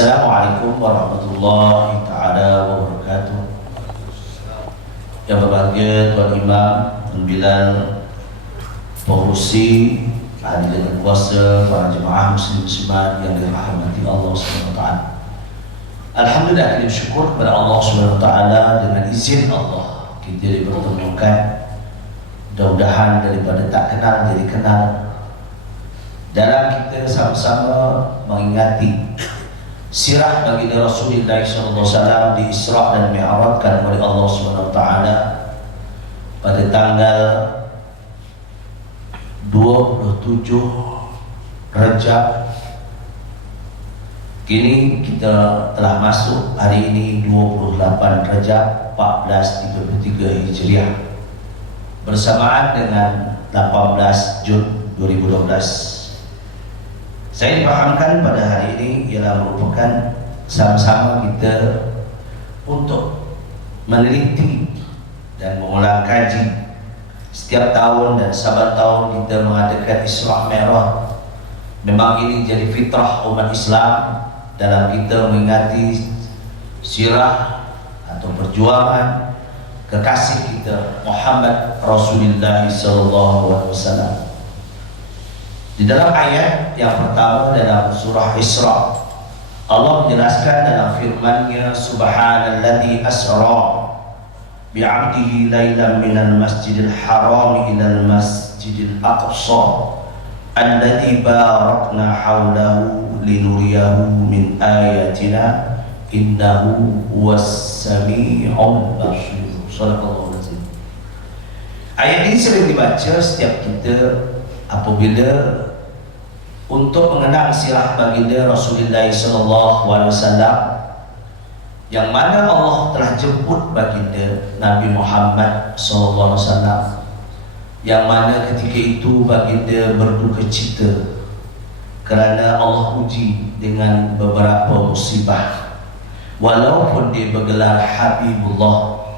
Assalamualaikum warahmatullahi taala wabarakatuh. Yang berbahagia Tuan Imam, Tuan Bilal, pengurusi, ahli dan kuasa, para jemaah muslim-muslimat yang dirahmati Allah SWT. Alhamdulillah, kita bersyukur kepada Allah SWT dengan izin Allah kita dipertemukan. Mudah-mudahan daripada tak kenal jadi kenal, dalam kita sama-sama mengingati sirah baginda Rasulullah SAW di Isra dan Mi'rajkan oleh Allah SWT pada tanggal 27 Rajab. Kini kita telah masuk hari ini 28 Rajab 1433 Hijriah, bersamaan dengan 18 Jun 2012. Saya dipahamkan pada hari ini ialah merupakan sama-sama kita untuk meneliti dan mengulang kaji. Setiap tahun dan saban tahun kita mengadakan Isra Mi'raj. Memang ini jadi fitrah umat Islam dalam kita mengingati sirah atau perjuangan kekasih kita Muhammad Rasulullah SAW. Di dalam ayat yang pertama dalam surah Isra, Allah menjelaskan dalam firman-Nya, Subhanalladzi asra bi'abdihi lailan minal masjidil haram ilal masjidil aqsa alladzi barakna haulahu linuriyahu min ayatina innahu huwas sami'ul basir. Shadaqallahu azim. Ayat ini sering dibaca setiap kita apabila untuk mengenang sirah baginda Rasulullah SAW, yang mana Allah telah jemput baginda Nabi Muhammad SAW, yang mana ketika itu baginda berduka cita kerana Allah uji dengan beberapa musibah. Walaupun dia bergelar Habibullah,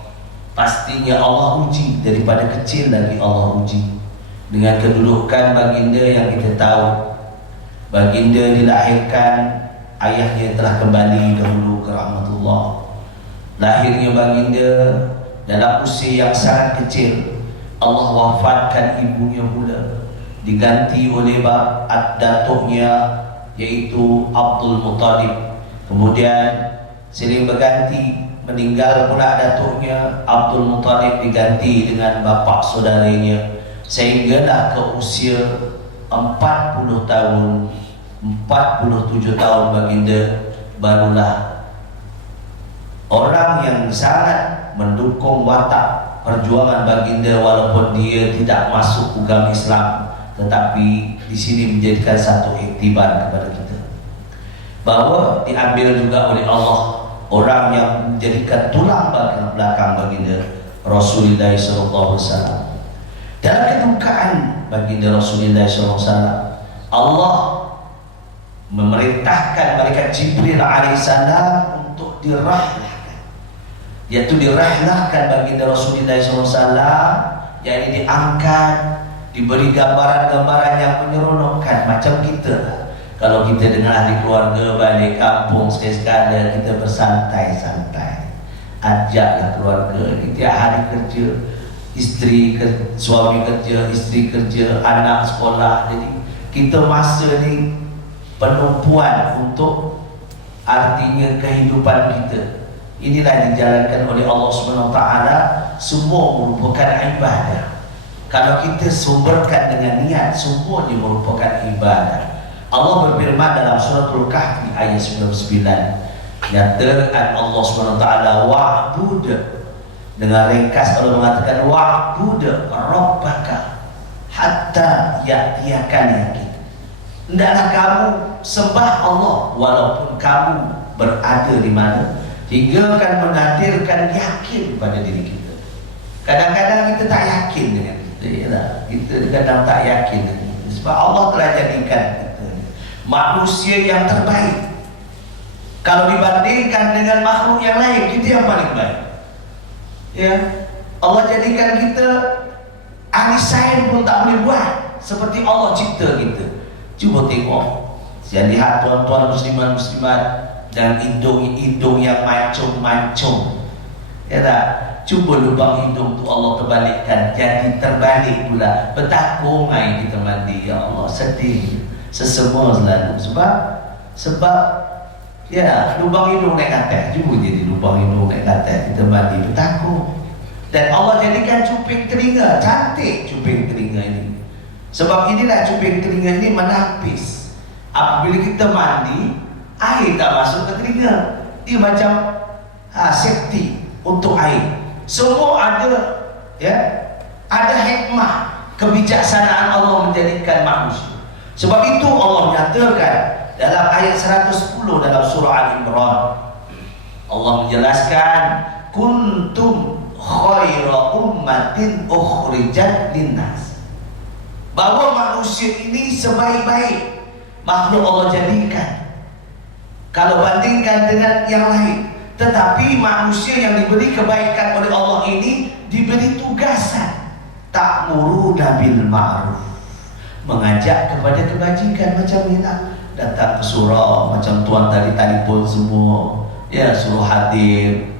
pastinya Allah uji, daripada kecil lagi Allah uji dengan kedudukan baginda yang kita tahu. Baginda dilahirkan, ayahnya telah kembali dahulu ke rahmatullah. Lahirnya baginda dalam usia yang sangat kecil, Allah wafatkan ibunya pula, diganti oleh datuknya yaitu Abdul Muttalib. Kemudian silih berganti, meninggal pula datuknya Abdul Muttalib, diganti dengan bapa saudaranya, sehinggalah ke usia 40 tahun, 47 tahun baginda barulah orang yang sangat mendukung watak perjuangan baginda, walaupun dia tidak masuk agama Islam, tetapi di sini menjadikan satu iktibar kepada kita bahawa diambil juga oleh Allah orang yang menjadikan tulang belakang baginda Rasulullah SAW. Dalam kedukaan baginda Rasulullah SAW, Allah memerintahkan malaikat Jibril alaihissalam untuk dirahlahkan, yaitu dirahlahkan baginda Rasulullah SAW, yakni diangkat, diberi gambaran-gambaran yang menyeronokkan. Macam kita, kalau kita dengan ahli keluarga balik kampung sekali-sekala, kita bersantai-santai, ajaklah keluarga kita hari kerja, suami kerja, isteri kerja, anak sekolah. Jadi kita masa ni penumpuan untuk artinya kehidupan kita. Inilah dijalankan oleh Allah SWT. Semua merupakan ibadah. Kalau kita sumberkan dengan niat, semua ini merupakan ibadah. Allah berfirman dalam suratul Kahfi ayat 99, nyatakan Allah SWT, wa'bud. Dengan ringkas Allah mengatakan wa'bud rabbaka hatta ya'tiyakan yakin. Hendaklah kamu sembah Allah walaupun kamu berada di mana, hingga akan menghadirkan yakin pada diri kita. Kadang-kadang kita tak yakin dengan kita, yalah. Kita kadang tak yakin dengan kita, sebab Allah telah jadikan kita manusia yang terbaik. Kalau dibandingkan dengan makhluk yang lain, kita yang paling baik. Ya, Allah jadikan kita ahli sains pun tak boleh buat seperti Allah cipta kita. Cuba tengok, saya lihat tuan-tuan muslimat dan hidung yang mancung-mancung. Ya tak? Cuba lubang hidung tu Allah terbalikkan, jadi terbalik pula. Bertakungai kita mandi, ya Allah, sedih sesemua selalu. Sebab ya, lubang hidung naik atas. Cuba jadi lubang hidung naik atas, kita mandi bertakung. Dan Allah jadikan cuping telinga, cantik cuping telinga ini. Sebab inilah cuping telinga ini menapis. Apabila kita mandi, air tak masuk ke telinga. Dia macam safety untuk air. Semua ada, ya, ada hikmah kebijaksanaan Allah menjadikan manusia. Sebab itu Allah menyatakan dalam ayat 110 dalam surah Al-Imran, Allah menjelaskan, kuntum khaira ummatin ukhrijat linnas, bahwa manusia ini sebaik-baik makhluk Allah jadikan kalau bandingkan dengan yang lain. Tetapi manusia yang diberi kebaikan oleh Allah ini diberi tugasan ta'muruna bil ma'ruf, mengajak kepada kebajikan. Macam ni lah, datang ke surau macam tuan tadi telefon semua, ya, suruh hadir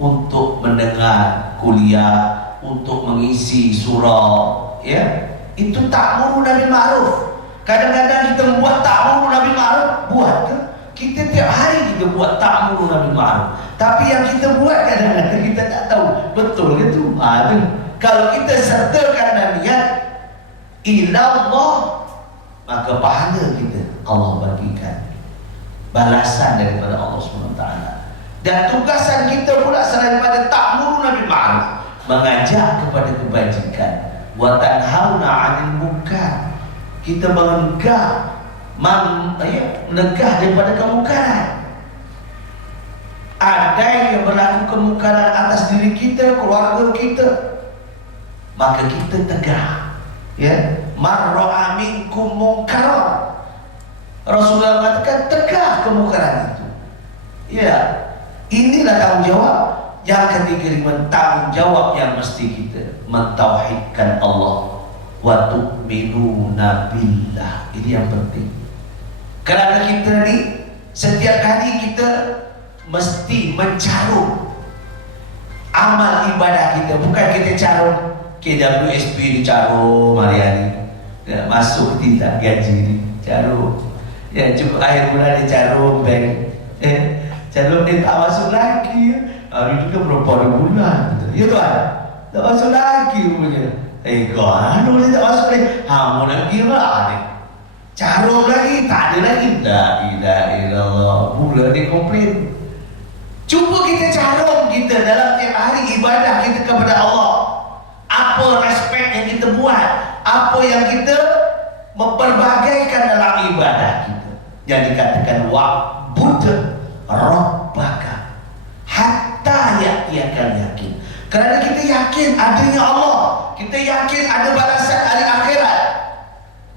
untuk mendengar kuliah, untuk mengisi surau, ya. Itu ta'muruna bil ma'ruf. Kadang-kadang kita buat ta'muruna bil ma'ruf, buat ke? Kita tiap hari kita buat ta'muruna bil ma'ruf, tapi yang kita buat kadang-kadang kita tak tahu betul ke tu. Kalau kita sertakan dan niat ilallah, maka pahala kita Allah bagikan, balasan daripada Allah SWT. Dan tugasan kita pula selain daripada ta'muruna bil ma'ruf, mengajak kepada kebajikan, wa tanhauna 'anil munkar, kita menegah daripada kemungkaran. Ada yang berlaku kemungkaran atas diri kita, keluarga kita, maka kita tegah, ya. Man ra'a minkum munkar, Rasulullah mengatakan tegah kemungkaran itu, ya. Inilah tanggungjawab. Yang ketiga, tanggungjawab yang mesti kita mentauhidkan Allah, wa tu'minuna billah. Ini yang penting. Kerana kita ni setiap kali kita mesti mencarum amal ibadah kita. Bukan kita carum KWSP dicarum hari-hari, ya, masuk tidak gaji ni carum, ya, cukup akhir bulan dicarum bank, carum dia tak masuk lagi, hari itu kan berapa bulan, ya tuan, tak masuk lagi punya. Kalau dia tak masuk lagi, mau lagi lah ni, carum lagi, tak ada lagi. La ilaha illallah, mula dia komplain. Cuba kita carum kita dalam tiap hari ibadah kita kepada Allah. Apa respect yang kita buat, apa yang kita memperbagaikan dalam ibadah kita, yang dikatakan wa'bud rabbaka hatta ya'tiyakal yakin. Kerana kita yakin adanya Allah, kita yakin ada balasan hari akhirat,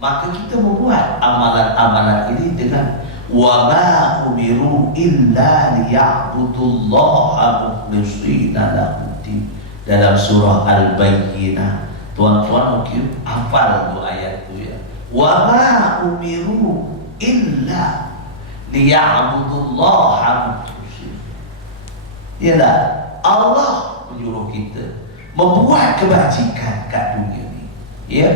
maka kita membuat amalan-amalan ini dengan wa ma umiru illa liya'budullaha mukhlishina lahu-d-din. Dalam surah Al-Bayyinah, tuan-tuan mungkin hafal tu ayat tu, ya. Wa ma umiru illa liya'budullaha mukhlishina. Ialah Allah menyuruh kita membuat kebajikan kat dunia ni, ya,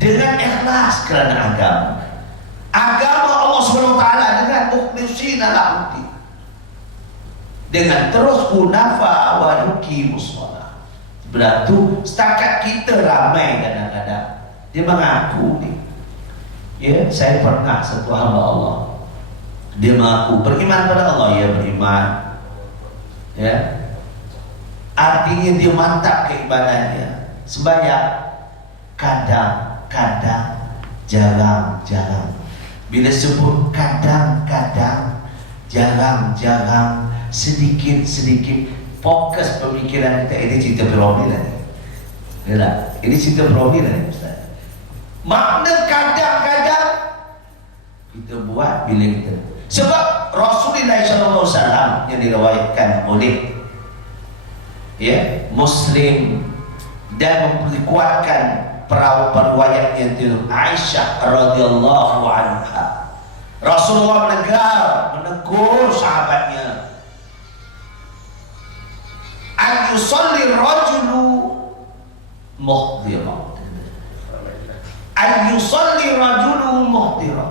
dengan ikhlas kerana agama Allah SWT, dengan mukhlishina lahu-d-din, dengan terus hunafa wa yuqimus shalah. Berarti setakat kita ramai kadang-kadang dia mengaku ni, ya, saya pernah satu hamba Allah, dia mengaku beriman pada Allah, ya, beriman, ya, artinya dia mantap keimanannya, sembahyang kadang-kadang, jarang-jarang. Bila sebut kadang-kadang, jarang-jarang, sedikit-sedikit, fokus pemikiran kita. Ini cerita Piromi lah ni, ini cerita Piromi lah ni, Ustaz. Makna kadang-kadang kita buat bila kita, sebab Rasulullah SAW yang diriwayatkan oleh, ya, Muslim, dan memperkuatkan perawi-perawinya itu Aisyah radhiyallahu anha, Rasulullah menegur sahabatnya, an yusalli rajulu muhdira, an yusalli rajulu muhdira.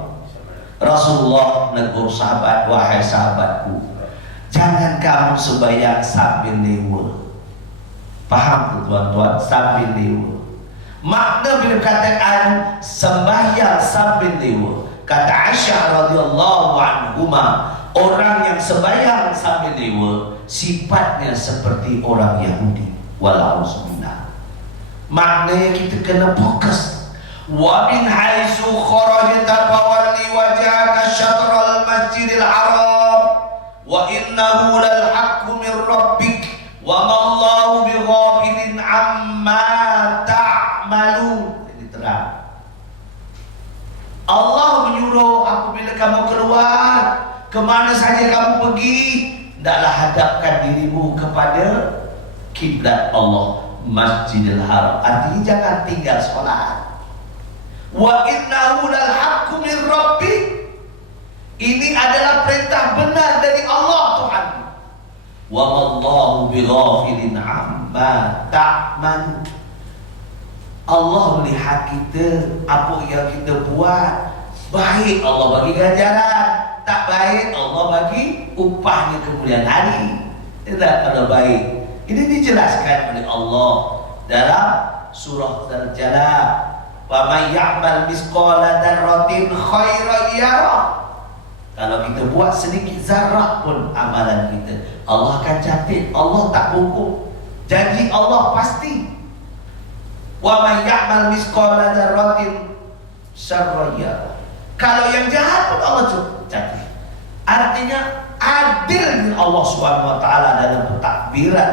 Rasulullah menegur sahabat, wahai sahabatku, jangan kamu sembahyang sambil lewa. Paham tuan-tuan? Sambil lewa. Makna bila katakan sembahyang sambil lewa, kata Aisyah radhiyallahu anhuma, orang yang sembahyang sambil lewa sifatnya seperti orang Yahudi. Walauzubillah. Maknanya kita kena fokus. Wa min haitsu kharajta fawalli wajhaka syatral masjidil haram wa innahu lal haqqu min rabbik wa ma Allahu bighafilin amma ta'malun. Ini terang. Allah menyuruh apabila kamu keluar, kemana saja kamu pergi, hendaklah hadapkan dirimu kepada kiblat Allah, Masjidil Haram. Artinya jangan tinggal solat. Wa innahu lal haqqu min rabbik. Ini adalah perintah benar dari Allah Tuhan. Wa mallahu bighafilin amma ta'malun. Allah melihat kita, apa yang kita buat. Baik Allah bagi ganjaran, tak baik Allah bagi upahnya kemudian hari. Tidak pada baik. Ini dijelaskan oleh Allah dalam surah Al-Jalal. Wa may ya'mal misqala dzarratin khairan yarah. Kalau kita buat sedikit zarah pun amalan kita, Allah akan catat. Allah tak hukum. Janji Allah pasti. Wa may ya'mal misqala dzarratin syarran yarah. Kalau yang jahat pun Allah catat. Artinya adil Allah Subhanahu wa taala dalam pentakbiran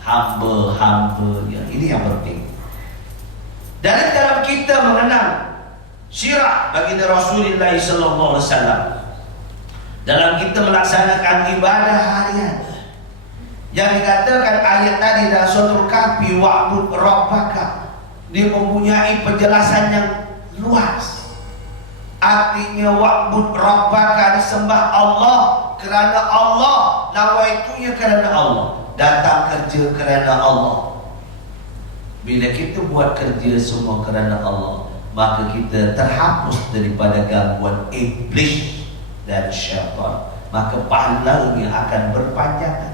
hamba-hambanya. Ini yang penting. Dan dalam kita mengenal sirah baginda Rasulullah sallallahu alaihi wasallam, dalam kita melaksanakan ibadah harian yang dikatakan ayat tadi dalam surah Kahfi, wa'bud rabbaka, dia mempunyai penjelasan yang luas. Artinya wa'bud rabbaka, disembah Allah kerana Allah, nawaitunya kerana Allah, datang kerja kerana Allah. Bila kita buat kerja semua kerana Allah, maka kita terhapus daripada gangguan iblis dan syaitan, maka pahalanya akan berpanjangan.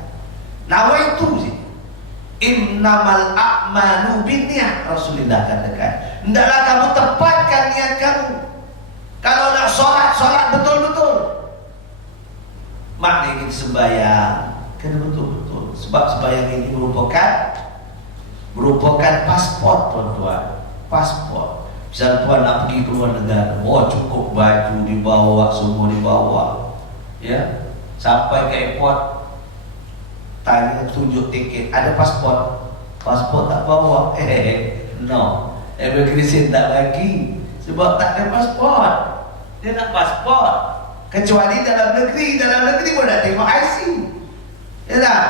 Nawaitu sih, innamal a'malu binniyat. Rasulullah katakan, hendaklah kamu tepatkan niat kamu. Kalau nak solat, solat betul-betul. Maknanya kita sembahyang kena betul-betul. Sebab sembahyang ini merupakan pasport, tuan-tuan. Pasport. Misal tuan nak pergi ke luar negara, cukup baju dibawa, semua dibawa, ya. Sampai ke airport, tanya, tunjuk tiket, ada pasport. Pasport tak bawa, no, immigration tak bagi, sebab tak ada pasport. Dia nak pasport. Kecuali dalam negeri pun nak tengok IC, ya tak?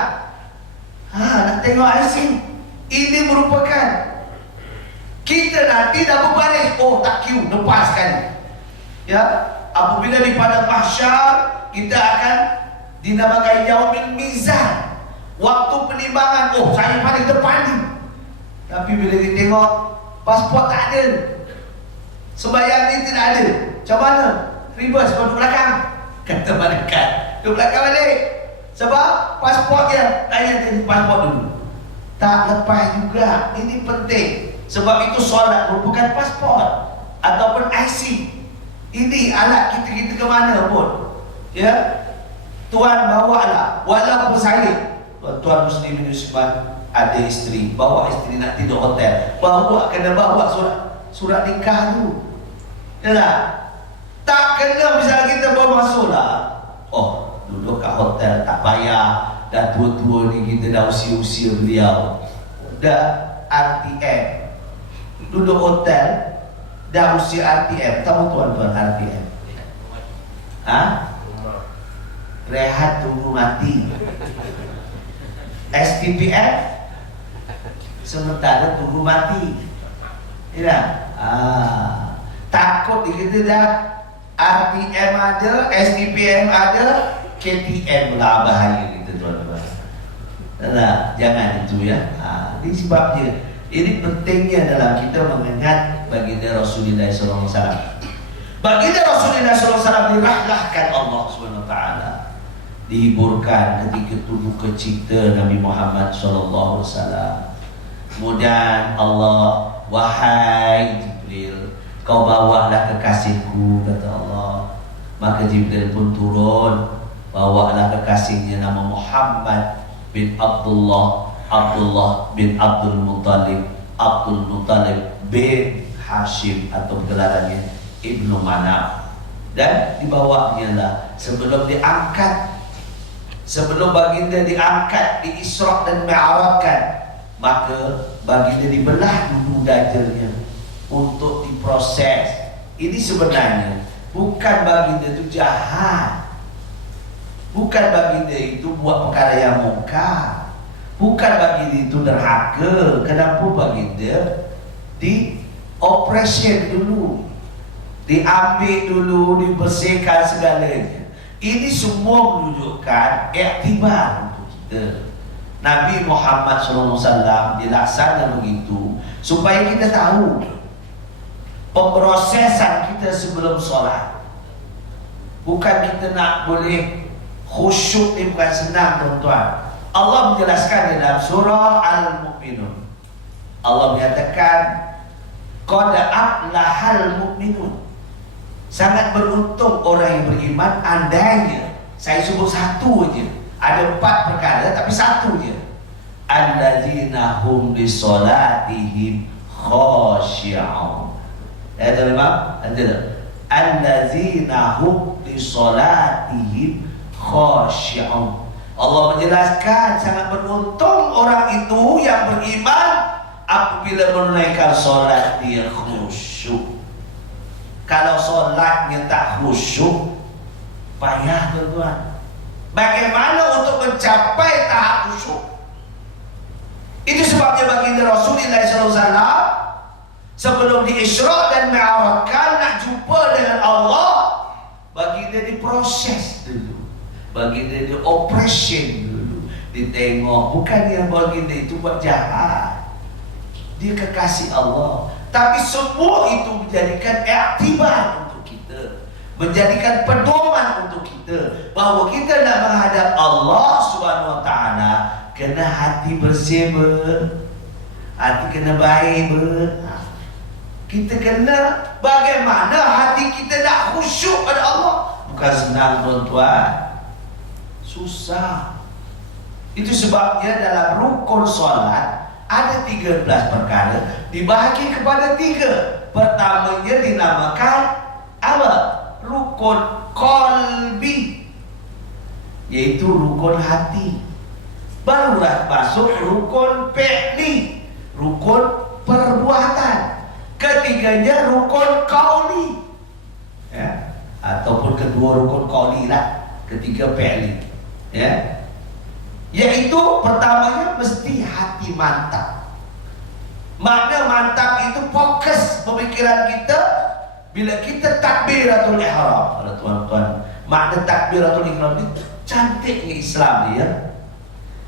Nak tengok IC. Ini merupakan kita nanti dah berbaris, tak queue, lepas sekali. Ya, apabila di padang mahsyar kita akan dinamakan yaumil mizan, waktu penimbangan. Saya paling depan ni. Tapi bila kita tengok pasport tak ada, sembahyang ni tidak ada, macam mana? Reverse, kau duduk belakang. Kata malaikat, duduk belakang balik. Sebab pasport dia, tanya pasport dulu. Tak lepas juga. Ini penting. Sebab itu solat merupakan pasport ataupun IC. Ini alat kita ke mana pun, ya. Tuan bawalah. Walaupun saya, tuan muslim muslimat ada isteri, bawa isteri nak tidur hotel, kena bawa surat nikah tu, ya tak? Tak kena misalnya kita bawa masuk lah, duduk kat hotel tak payah, dah tua-tua ni, kita dah usia-usia beliau, dah RTM, duduk hotel dah usia RTM. Tahu tuan-tuan RTM? Rehat tunggu mati. SPPF, sementara tunggu mati. Ya, takut kita dah RTM ada, SDPM ada, KTM lah bahaya kita tuan-tuan. Nah, jangan itu ya. Ini sebabnya. Ini pentingnya dalam kita mengingat baginda Rasulullah SAW. Baginda Rasulullah SAW dirahlahkan Allah SWT, dihiburkan ketika tubuh kecita Nabi Muhammad SAW. Kemudian Allah, wahai Jibril, kau bawalah kekasihku, kata Allah. Maka Jibril pun turun, bawalah kekasihnya nama Muhammad bin Abdullah, Abdullah bin Abdul Muttalib, Abdul Muttalib bin Hashim atau gelarannya Ibnu Manaf. Dan dibawanya lah sebelum diangkat, sebelum baginda diangkat, di Isra dan Mi'rajkan, maka baginda dibelah dulu dajanya untuk diproses. Ini sebenarnya bukan baginda itu jahat, bukan baginda itu buat perkara yang mungkar, bukan baginda itu derhaka. Kenapa baginda di operation dulu, diambil dulu, dibersihkan segalanya? Ini semua menunjukkan iktibar untuk kita. Nabi Muhammad SAW dilaksanakan begitu supaya kita tahu pemrosesan kita sebelum solat. Bukan kita nak boleh khusyuk, ni bukan senang tuan-tuan. Allah menjelaskan dalam surah Al-Mu'minun. Allah menyatakan qad aflahal mu'minun. Sangat beruntung orang yang beriman. Andainya saya sebut satu aja, ada 4 perkara tapi satu je. Alladzina hum li solatihim khashi'un. Ada lima? Ada. Alladzina hum li solatihim khashi'un. Allah menjelaskan sangat beruntung orang itu yang beriman apabila menunaikan solat dia khusyuk. Kalau solatnya tak khusyuk, payah tuan-tuan. Bagaimana untuk mencapai tahap khusyuk? Itu sebabnya baginda Rasulullah SAW sebelum di Isra dan Mi'rajkan nak jumpa dengan Allah, baginda diproses dulu, baginda di operation dulu, ditengok. Bukan yang baginda itu buat jahat, dia kekasih Allah. Tapi semua itu menjadikan iktibar untuk kita, menjadikan pedoman untuk kita bahawa kita nak menghadap Allah Subhanahu Wa Taala, kena hati bersih ber, hati kena baik ber. Kita kena bagaimana hati kita nak khusyuk pada Allah. Bukan senang tuan-tuan, susah. Itu sebabnya dalam rukun solat ada 13 perkara dibahagi kepada 3. Pertamanya dinamakan apa? Rukun qalbi, yaitu rukun hati. Barulah masuk rukun fi'li, rukun perbuatan. Ketiganya rukun qauli, ya, ataupun kedua rukun qauli lah, ketiga fi'li, ya. Yaitu pertamanya mesti hati mantap. Makna mantap itu fokus pemikiran kita bila kita takbiratul ihram. Kalau tuan-tuan, makna takbiratul ihram ini cantiknya Islam dia.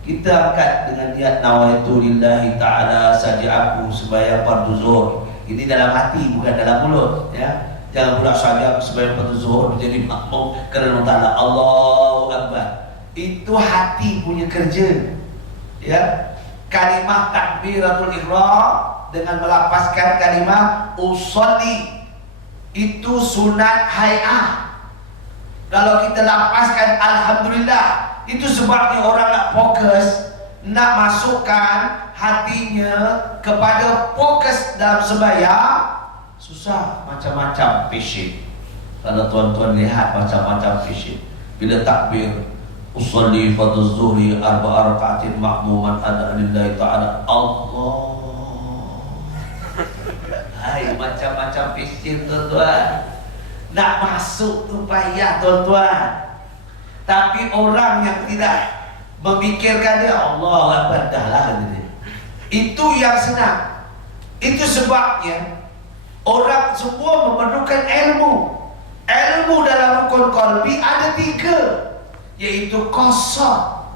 Kita angkat dengan niat nawaitu lillahi ta'ala saja aku sembahyang fardu zuhur. Ini dalam hati, bukan dalam mulut, ya. Jangan pula saja aku sembahyang fardu zuhur menjadi makmum kerana ta'ala. Allahu Akbar. Itu hati punya kerja, ya. Kalimah takbiratul ihram dengan melapaskan kalimah usolli itu sunat hay'ah. Kalau kita lapaskan alhamdulillah, itu sebabnya orang nak fokus, nak masukkan hatinya kepada fokus dalam sembahyang, susah. Macam-macam fisik. Kalau tuan-tuan lihat macam-macam fisik. Bila takbir usolli fardhu zuhri 4 rakaatin ma'muman ada lillahi ta'ala, Allah. Hai, macam-macam fisik tuan-tuan. Nak masuk tu payah tuan-tuan. Tapi orang yang tidak memikirkan dia, Allah Akbar, dah lah dia. Itu yang senang. Itu sebabnya orang semua memerlukan ilmu. Ilmu ilmu dalam rukun qalbi ada 3, yaitu qasad,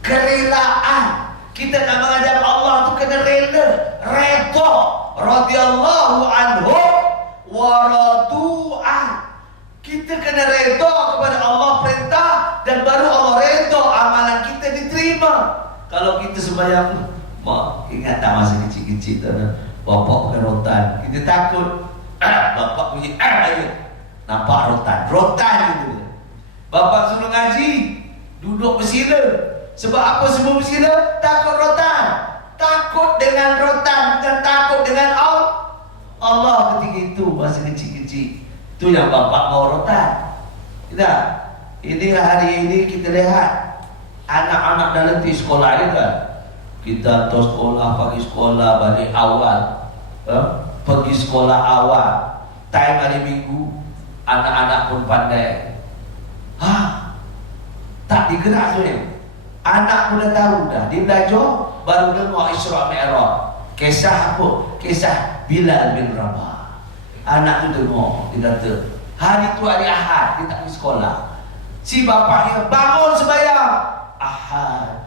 kerelaan. Kita nak menghadap Allah tu kena rela, redha, radhiyallahu anhu wa radu'an. Kita kena redha kepada Allah perintah, dan baru Allah redha amalan kita diterima. Kalau kita sembahyang, mak ingat tak masa kecil-kecil tu, bapak bukan rotan, kita takut bapak bunyi nampak rotan gitu. Bapak suruh ngaji, duduk bersila. Sebab apa sebelum bersila? Takut rotan. Takut dengan rotan, bukan takut dengan Allah ketika itu, masa kecil-kecil. Itu yang bapak mau rotan. Kita ini hari ini kita lihat anak-anak dalam di sekolah ni kan. Kita hantar sekolah, pagi sekolah, balik awal, pergi sekolah awal, time hari minggu, anak-anak pun pandai. Tak digerak tu ni. Anak pun dah tahu dah. Dia belajar, baru dengar Isra Mi'raj. Kisah apa? Kisah Bilal bin Rabah. Anak tu dengar, dia kata, hari tu hari Ahad, dia tak pergi sekolah. Si bapaknya bangun sembahyang. Ahad.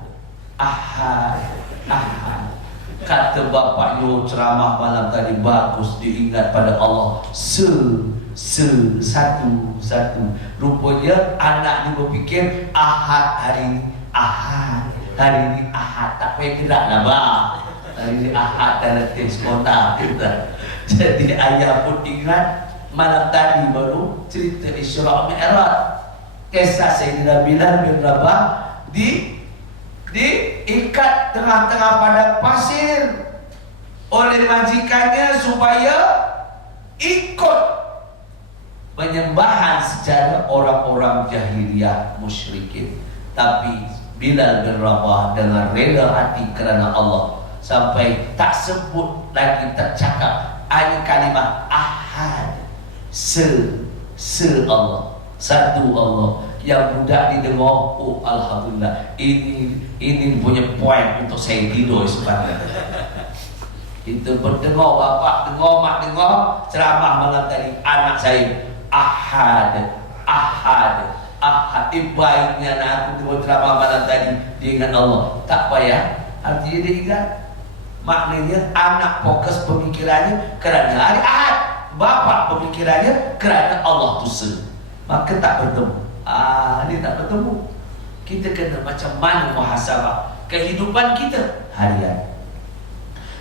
Kata bapaknya, ceramah malam tadi bagus, diingat pada Allah satu. Rupanya anak ni berfikir Ahad hari ini, Ahad, tak payah gerak lah bang. Hari ini Ahad dah letih sekolah kita. Jadi ayah pun ingat malam tadi baru cerita Isra Mi'raj, kisah Sayyidina Bilal bin Rabah diikat tengah-tengah padang pasir oleh majikannya supaya ikut penyembahan secara orang-orang jahiliyah musyrikin. Tapi Bilal bin Rabah dengan rela hati kerana Allah, sampai tak sebut lagi, tak cakap hanya kalimah Ahad, Allah, satu Allah. Yang budak didengar, oh alhamdulillah, ini punya point untuk saya tidur sebentar. Kita berdengar, bapak dengar, mak dengar ceramah malam tadi, anak saya Ahad. Baiknya anak aku dengar ceramah malam tadi, dia ingat Allah. Tak payah, artinya dia ingat. Maknanya anak fokus pemikirannya kerana hari Ahad, bapak pemikirannya kerana Allah tu sendiri. Maka tak bertemu. Ini tak bertemu. Kita kena macam mana muhasabah kehidupan kita harian.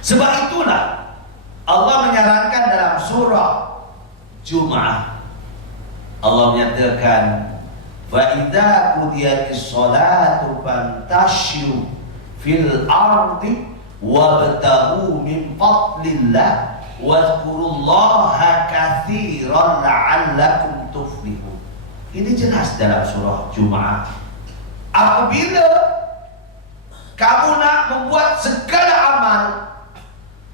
Sebab itulah Allah menyarankan dalam surah Jum'ah, Allah menyatakan, wa idza qudiyatis sholatu fantashiru fil ardi wabtaghu min fadlillah wadhkurullaha katsiran la'allakum tuflihun. Ini jelas dalam surah Jum'ah. Apabila kamu nak membuat segala amal,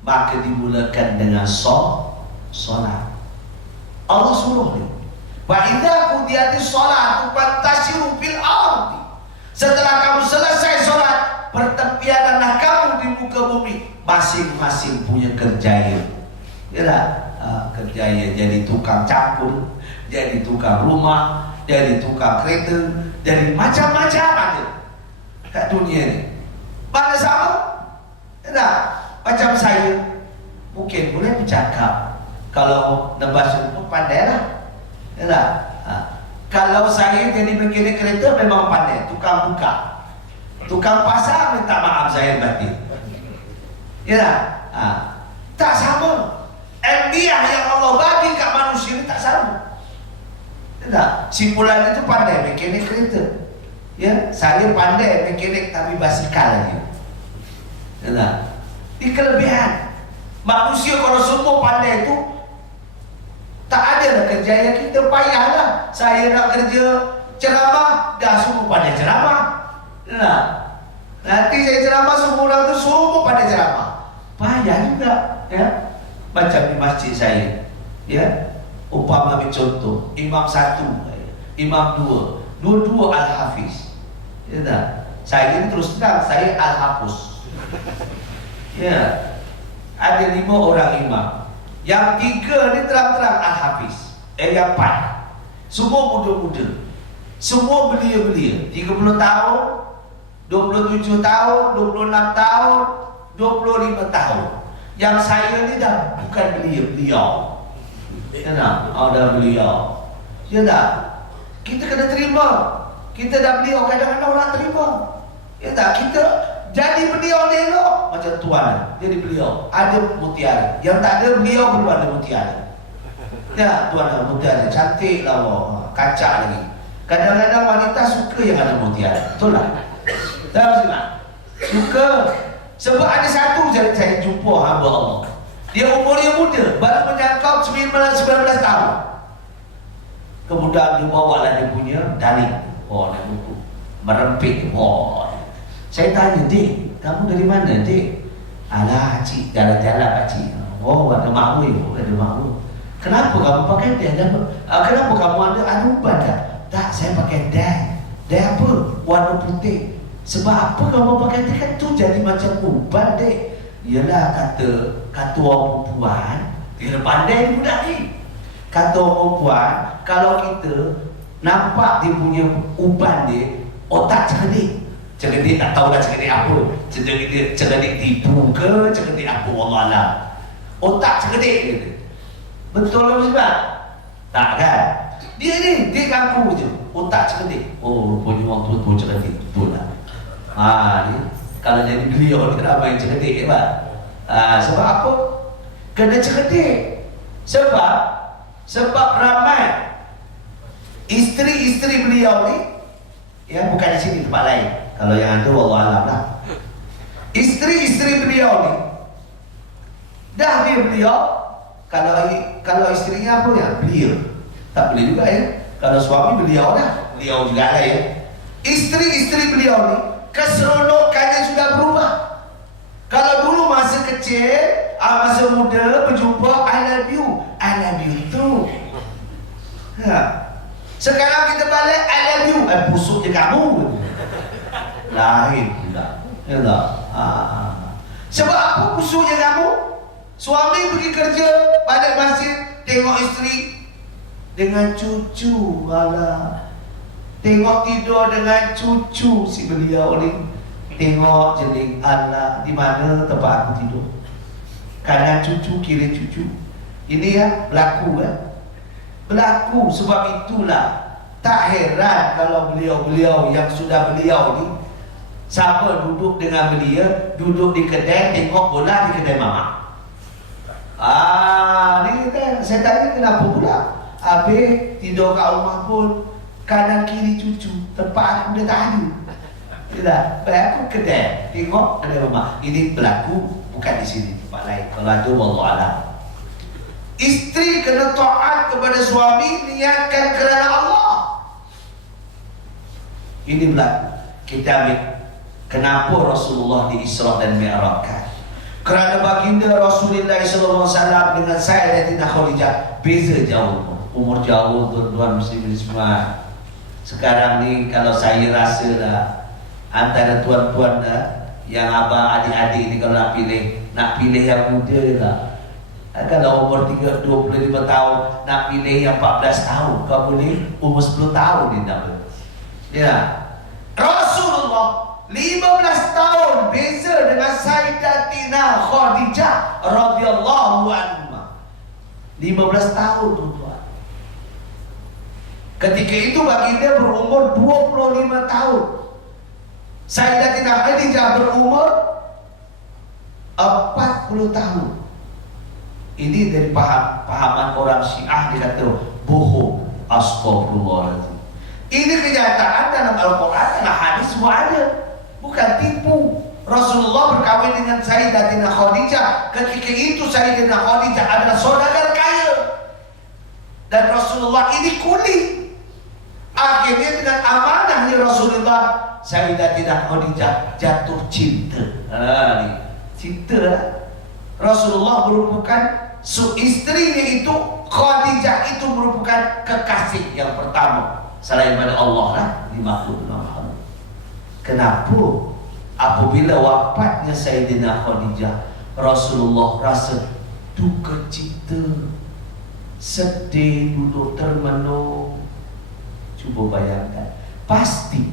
maka dimulakan dengan solat. Allah suruh ni, wa idza qudiyatis sholatu fantashiru fil ardi. Setelah kamu selesai solat, bertepianlah kamu di muka bumi. Masing-masing punya kerjaya. Yalah, kerjaya jadi tukang campur, jadi tukang rumah, jadi tukang kereta, jadi macam-macam aja kat dunia ni. Mana sama? Tak? Macam saya mungkin boleh bercakap, kalau nebas itu pandai lah. Tak? Kalau saya jadi mekanik kereta memang pandai, tukang buka, tukang pasar minta maaf saya batin. Ya, tak sama. Hadiah yang Allah bagi kat manusia ni tak sama. Tak? Simpulan itu pandai mekanik kereta. Ya, saya pandai mekanik tapi basikal lagi. Tak? Ini kelebihan. Manusia kalau semua pandai itu, tak ada lah kerjaya kita, payahlah. Saya nak kerja ceramah, dah semua pandai ceramah. Tak? Nanti saya ceramah, semua orang tu semua pandai ceramah. Payah juga, ya. Macam di masjid saya, ya. Umpama ambil contoh, imam satu, imam dua al-hafiz. Ya tak? Saya ni terus terang, saya al-hafuz. Ya. Ada 5 orang imam. Yang 3 ni terang-terang al-hafiz. Yang 4. Semua muda-muda, semua belia-belia, 30 tahun, 27 tahun, 26 tahun, 25 tahun. Yang saya ni dah bukan beliau. Ya tak? Dah beliau. Ya tak? Kita kena terima. Kita dah beliau, kadang-kadang orang terima. Ya tak? Kita jadi beliau ni elok. Macam tuan jadi beliau, ada mutiara. Yang tak ada beliau belum ada mutiara. Ya, tuan ada mutiara, cantik lah, kacak lagi. Kadang-kadang wanita suka yang ada mutiara. Betul tak? Tak tak? Suka. Sebab ada satu saya jumpa hamba Allah. Dia umurnya muda, baru menjangkau 19 tahun. Kemudian dia bawa lah dia punya dalih. Nak buku merempit. Saya tanya, "Dik, kamu dari mana, Dik?" "Alah, cik, jalan-jalan pak cik." Ada makmur, ada makmur. "Kenapa kamu pakai dai? Kenapa kamu ada uban dah?" "Tak, saya pakai dai." "Dai apa?" "Warna putih." "Sebab apa kamu pakai dai? Kan tu jadi macam uban, Dek." "Yalah," kata orang perempuan, dia pandai budak ni. Kata orang perempuan, kalau kita nampak dia punya uban dia, otak cerdik. Cerdik tak tahu dah cerdik apa. Cerdik tipu ke, cerdik apa, Allah alam. Otak cerdik dia. Betul lah sebab? Tak kan? Dia ngaku je, otak cerdik. Rupanya orang tua cerdik. Betul lah. Ni, kalau jadi beliau ni ramai cerdik kan? Sebab apa? Kena cerdik. Sebab ramai isteri-isteri beliau ni, yang bukan di sini, tempat lain. Kalau yang ada, wallah alam lah. Isteri-isteri beliau ni, dah dia beliau, kalau isterinya apa ya? Beliau. Tak boleh juga ya. Kalau suami beliau dah, beliau juga lah ya. Isteri-isteri beliau ni, keseronokannya sudah berubah. Kalau dulu masa kecil, masa muda berjumpa, I love you tu. Sekarang kita balik, I love you, busuk je kamu. Lain pula. Ya tak? Sebab apa busuk je kamu? Suami pergi kerja, balik masjid, tengok isteri dengan cucu. Tengok tidur dengan cucu si beliau ni. Tengok jeling, Allah, di mana tempat aku tidur? Kanan cucu, kiri cucu. Ini ya, berlaku kan? Berlaku. Sebab itulah tak heran kalau beliau-beliau yang sudah beliau ni, siapa duduk dengan beliau, duduk di kedai, tengok bola di kedai mama. Ni kan, saya tanya kenapa pula? Habis tidur kat rumah pun kanan kiri cucu, tempat aku dah tak ada. Tidak, baik aku kedai, tengok kedai mama. Ini berlaku bukan di sini, tempat lain. Kalau ada, wallahualam. Isteri kena taat kepada suami, niatkan kerana Allah. Ini berlaku. Kita ambil kenapa Rasulullah di Isra dan Mi'rajkan. Kerana baginda Rasulullah SAW dengan Sayyidatina Khadijah beza jauh, umur jauh, tuan-tuan muslimin semua. Sekarang ni kalau saya rasa lah, antara tuan-tuan yang abang adik-adik ni kalau nak pilih yang muda lah. Kalau umur 25 tahun nak pilih yang 14 tahun, kau boleh umur 10 tahun ni nak. Ya. Rasulullah 15 tahun beza dengan Sayyidatina Khadijah radhiyallahu anha. 15 tahun tuan-tuan. Ketika itu baginda berumur 25 tahun. Sayyidatina Khadijah berumur 40 tahun. Ini dari pahaman orang Syiah, dia kata bohong. Astagfirullahaladzim. Ini kenyataan dalam Al-Quran, dalam hadis semua ada. Bukan tipu. Rasulullah berkahwin dengan Sayyidatina Khadijah. Ketika itu Sayyidatina Khadijah adalah saudagar kaya. Dan Rasulullah ini kuli. Akhirnya dengan amanahnya Rasulullah, Sayyidatina Khadijah jatuh cinta. Cinta lah. Rasulullah merupakan istrinya itu, Khadijah itu merupakan kekasih yang pertama selain pada Allah lah di makhluk Muhammad. Kenapa? Apabila wafatnya Sayyidina Khadijah, Rasulullah rasa duka cita, sedih, duduk termenung. Cuba bayangkan. Pasti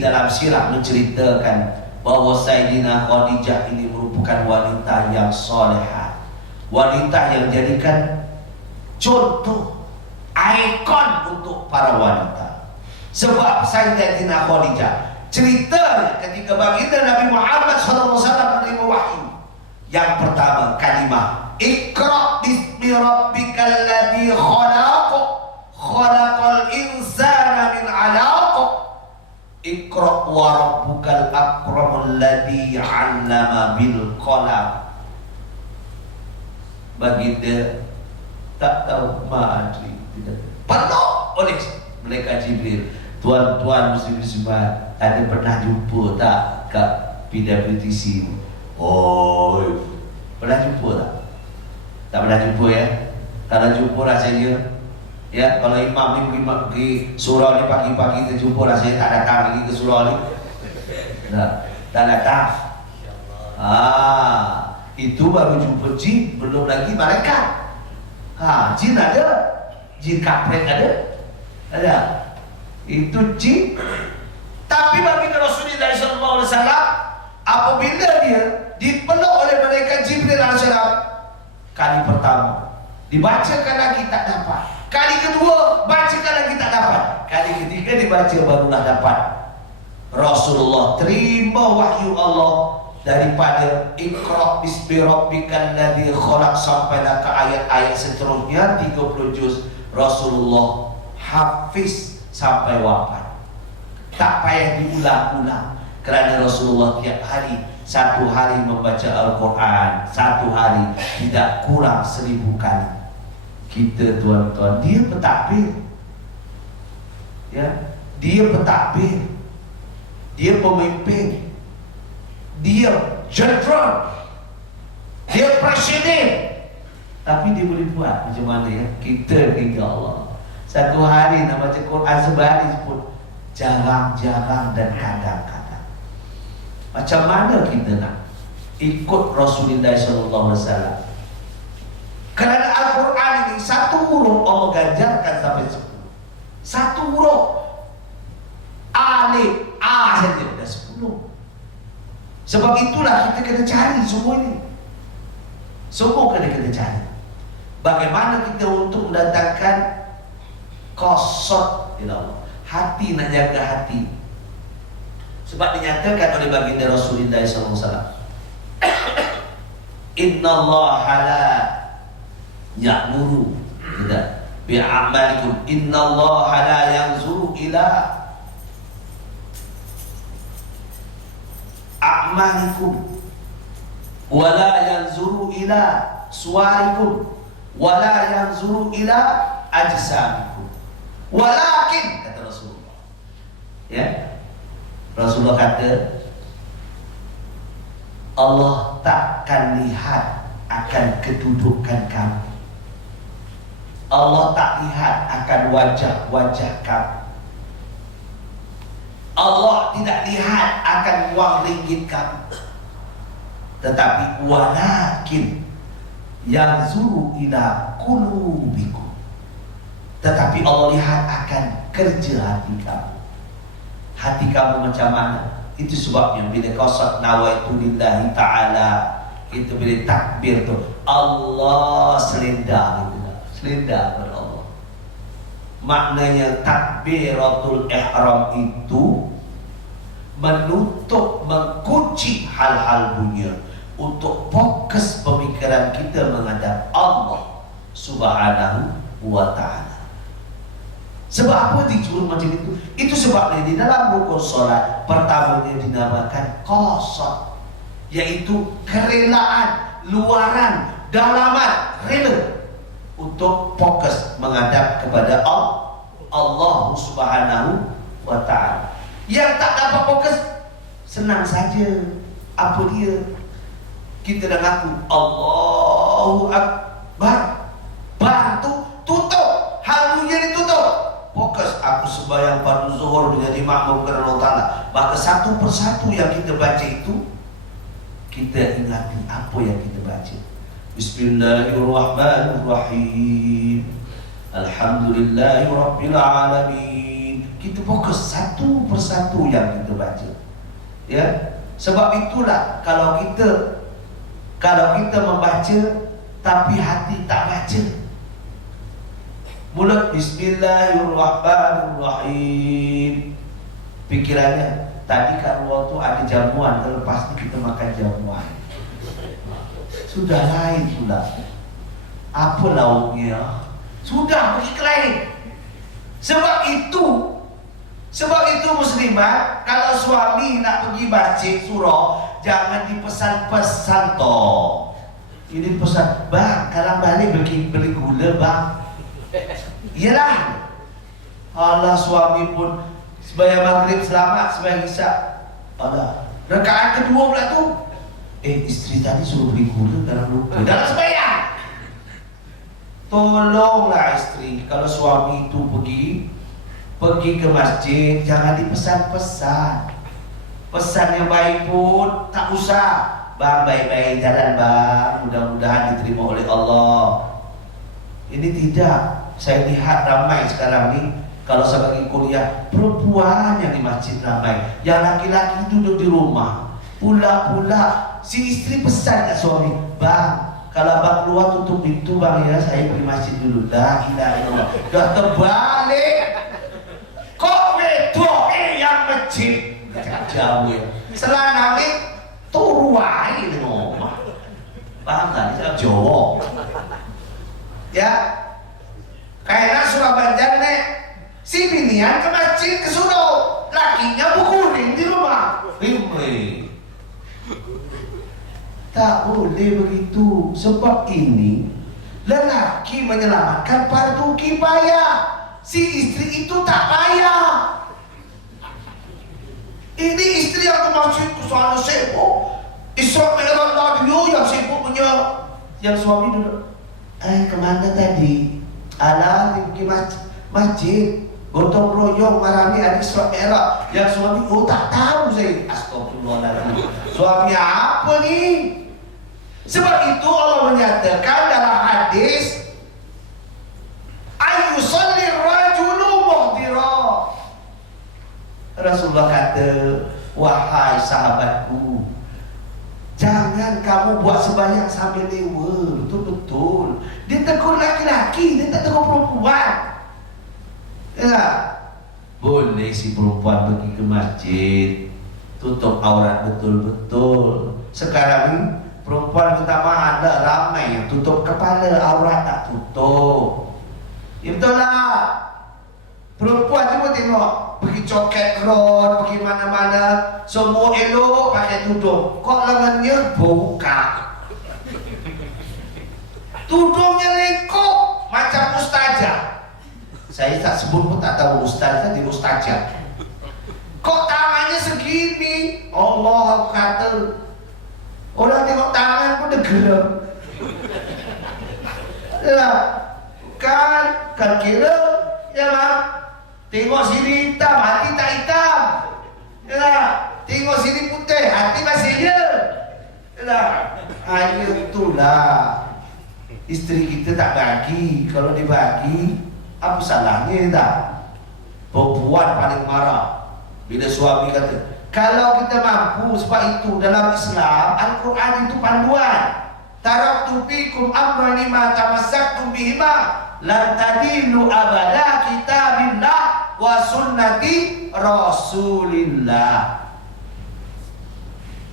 dalam sirah menceritakan bahawa Sayyidina Khadijah ini merupakan wanita yang solehah, wanita yang jadikan contoh, ikon untuk para wanita. Sebab Sayyidina Khadijah, ceritanya ketika baginda Nabi Muhammad SAW menerima wahyu, yang pertama kalimah Iqra bismi rabbikal ladzi khalaq, khalaqal insana min 'alaq, Iqra wa rabbukal akramul ladzi 'allama bil qalam. Baginda tak tahu, ma'adri, tidak penuh oleh malaikat Jibril. Tuan-tuan muslim-muslimat, ada pernah jumpa tak kat PWTC? Oh, pernah jumpa tak? Tak pernah jumpa ya? Kalau jumpa rasanya, ya, kalau imam ni pergi surau ni pagi-pagi terjumpa, rasanya tak datang lagi ke surau ni. Tak datang. Itu baru jumpa jin, belum lagi malaikat. Jin ada, jin kampret ada. Itu jin. Tapi bagi Rasulullah SAW, apabila dia dipeluk oleh malaikat Jibril AS, kali pertama dibacakan lagi tak dapat, kali kedua bacakan lagi tak dapat, kali ketiga dibaca barulah dapat. Rasulullah terima wahyu Allah daripada Iqra bismi rabbikal ladzi khalaq sampailah ke ayat-ayat seterusnya 30 juz. Rasulullah hafiz sampai wafat. Tak payah diulang-ulang, kerana Rasulullah tiap hari, satu hari membaca Al-Quran, satu hari tidak kurang 1000 kali. Kita tuan-tuan, dia pentakbir, ya, dia pentakbir, dia pemimpin, dia jenderal, dia presiden, tapi dia boleh buat macam mana ya? Kita tinggal Allah. Satu hari nak baca Quran sebaris pun jarang-jarang dan kadang-kadang. Macam mana kita nak ikut Rasulullah SAW? Kerana Al-Quran ini satu huruf Allah ganjarkan sampai 10. Satu huruf alif A saja dah 10. Sebab itulah kita kena cari semua ini. Semua kena cari. Bagaimana kita untuk mendatangkan qasad ila Allah. Hati, nak jaga hati. Sebab dinyatakan oleh baginda Rasulullah SAW, Inna Allah la ya'muru bi'amalikum, Inna Allah la yanzuru ila a'malikum wala yanzuru ila suwarikum wala yanzuru ila ajsamikum, walakin, kata Rasulullah, ya, Rasulullah kata Allah takkan lihat akan kedudukan kamu, Allah tak lihat akan wajah-wajah kamu, Allah tidak lihat akan wang ringgit kamu, tetapi walakin yanzuru ila qulubikum, tetapi Allah lihat akan kerja hati kamu. Hati kamu macam mana? Itu sebabnya bila qasad nawaitu lillahi ta'ala, itu bila takbir tu Allah selendang gitu, selendang kepada Allah. Maknanya takbiratul ihram itu menutup, mengunci hal-hal dunia untuk fokus pemikiran kita menghadap Allah Subhanahu wa ta'ala. Sebab apa dicurut macam itu? Itu sebabnya di dalam rukun solat pertamanya dinamakan qasad, yaitu kerelaan, luaran, dalaman, rela untuk fokus menghadap kepada Allah Subhanahu wa ta'ala. Yang tak dapat fokus, senang saja. Apa dia? Kita dah ngaku Allahu Akbar, bar tu tutup, halunya ditutup. Fokus, aku sembahyang fardu zuhur menjadi makmum kerana Allah Ta'ala. Maka satu persatu yang kita baca itu, kita ingati apa yang kita baca. Bismillahirrahmanirrahim. Alhamdulillahi Rabbil Alamin. Kita fokus satu persatu yang kita baca. Ya, sebab itulah kalau kita membaca tapi hati tak baca, mulut Bismillahirrahmanirrahim, pikirannya tadi kat luar tu ada jamuan, terlepas ni kita makan jamuan. Sudah lain pula. Apa lauknya? Sudah pergi ke lain. Sebab itu muslimat, kalau suami nak pergi masjid surau, jangan dipesan-pesan toh. Ini pesan, bang, kalau balik beli gula bang. Iyalah. Allah, suami pun sembahyang maghrib selamat, sembahyang isyak. Ada rakaat kedua pula tu, isteri tadi suruh beli gula dalam lupa dalam sembahyang. Tolonglah isteri, kalau suami itu pergi ke masjid, jangan dipesan-pesan. Pesan yang baik pun tak usah. Bang, baik-baik jalan bang, mudah-mudahan diterima oleh Allah. Ini tidak. Saya lihat ramai sekarang ni, kalau saya pergi kuliah, perempuan yang di masjid ramai, yang laki-laki duduk di rumah. Pula si isteri pesan kat suami, bang, kalau abang keluar tutup pintu bang ya, saya pergi masjid dulu. La ilaha illallah. Dah terbalik. Kok wedok yang masjid jauh ya. Selana ni turuai di rumah. Paham tak? Ini Jawa. Ya. Kayaknya Surabaya nek si binian ke masjid ke surau, lakinya berguling di rumah. Tak boleh begitu. Sebab ini lelaki menyelamatkan fardu kifayah. Si istri itu tak payah. Ini istri yang ke masjid ke sana sibuk, Isra Mi'raj radio yang sibuk punya, yang suami duduk, kemana tadi? Alah, pergi masjid, gotong royong marami ada Isra Mi'raj. Yang suami, tak tahu saya. Astagfirullahaladzim. Suami apa ni? Sebab itu Allah menyatakan dalam hadis, ayyusalli rajulu muhdira. Rasulullah kata, wahai sahabatku, jangan kamu buat sembahyang sambil lewa. Betul-betul. Dia tegur laki-laki, dia tak tegur perempuan. Ya, boleh si perempuan pergi ke masjid, tutup aurat betul-betul. Sekarang ni perempuan pertama ada ramai yang tutup kepala, aurat tak tutup. Ya betul lah. Perempuan cuma tengok, pergi coket road, pergi mana-mana, semua elok pakai tudung. Kok lengannya buka, tudungnya lengkok macam ustazah. Saya tak sebut pun tak tahu ustazah di ustazah. Kok tangannya segini? Allah kata, orang tengok tangan pun dia geram. Lah, kan kira, ya bang. Tengok sini hitam, hati tak hitam. Ya, tengok sini putih, hati masih dia. Ya, hanya itulah. Isteri kita tak bagi. Kalau dibagi, apa salahnya tak? Perempuan paling marah bila suami kata, kalau kita mampu. Sebab itu dalam Islam, Al-Quran itu panduan. Taraktu fikum amrani ma tamassaktum bihima lan tadillu abada kitabillah wa sunnati Rasulillah.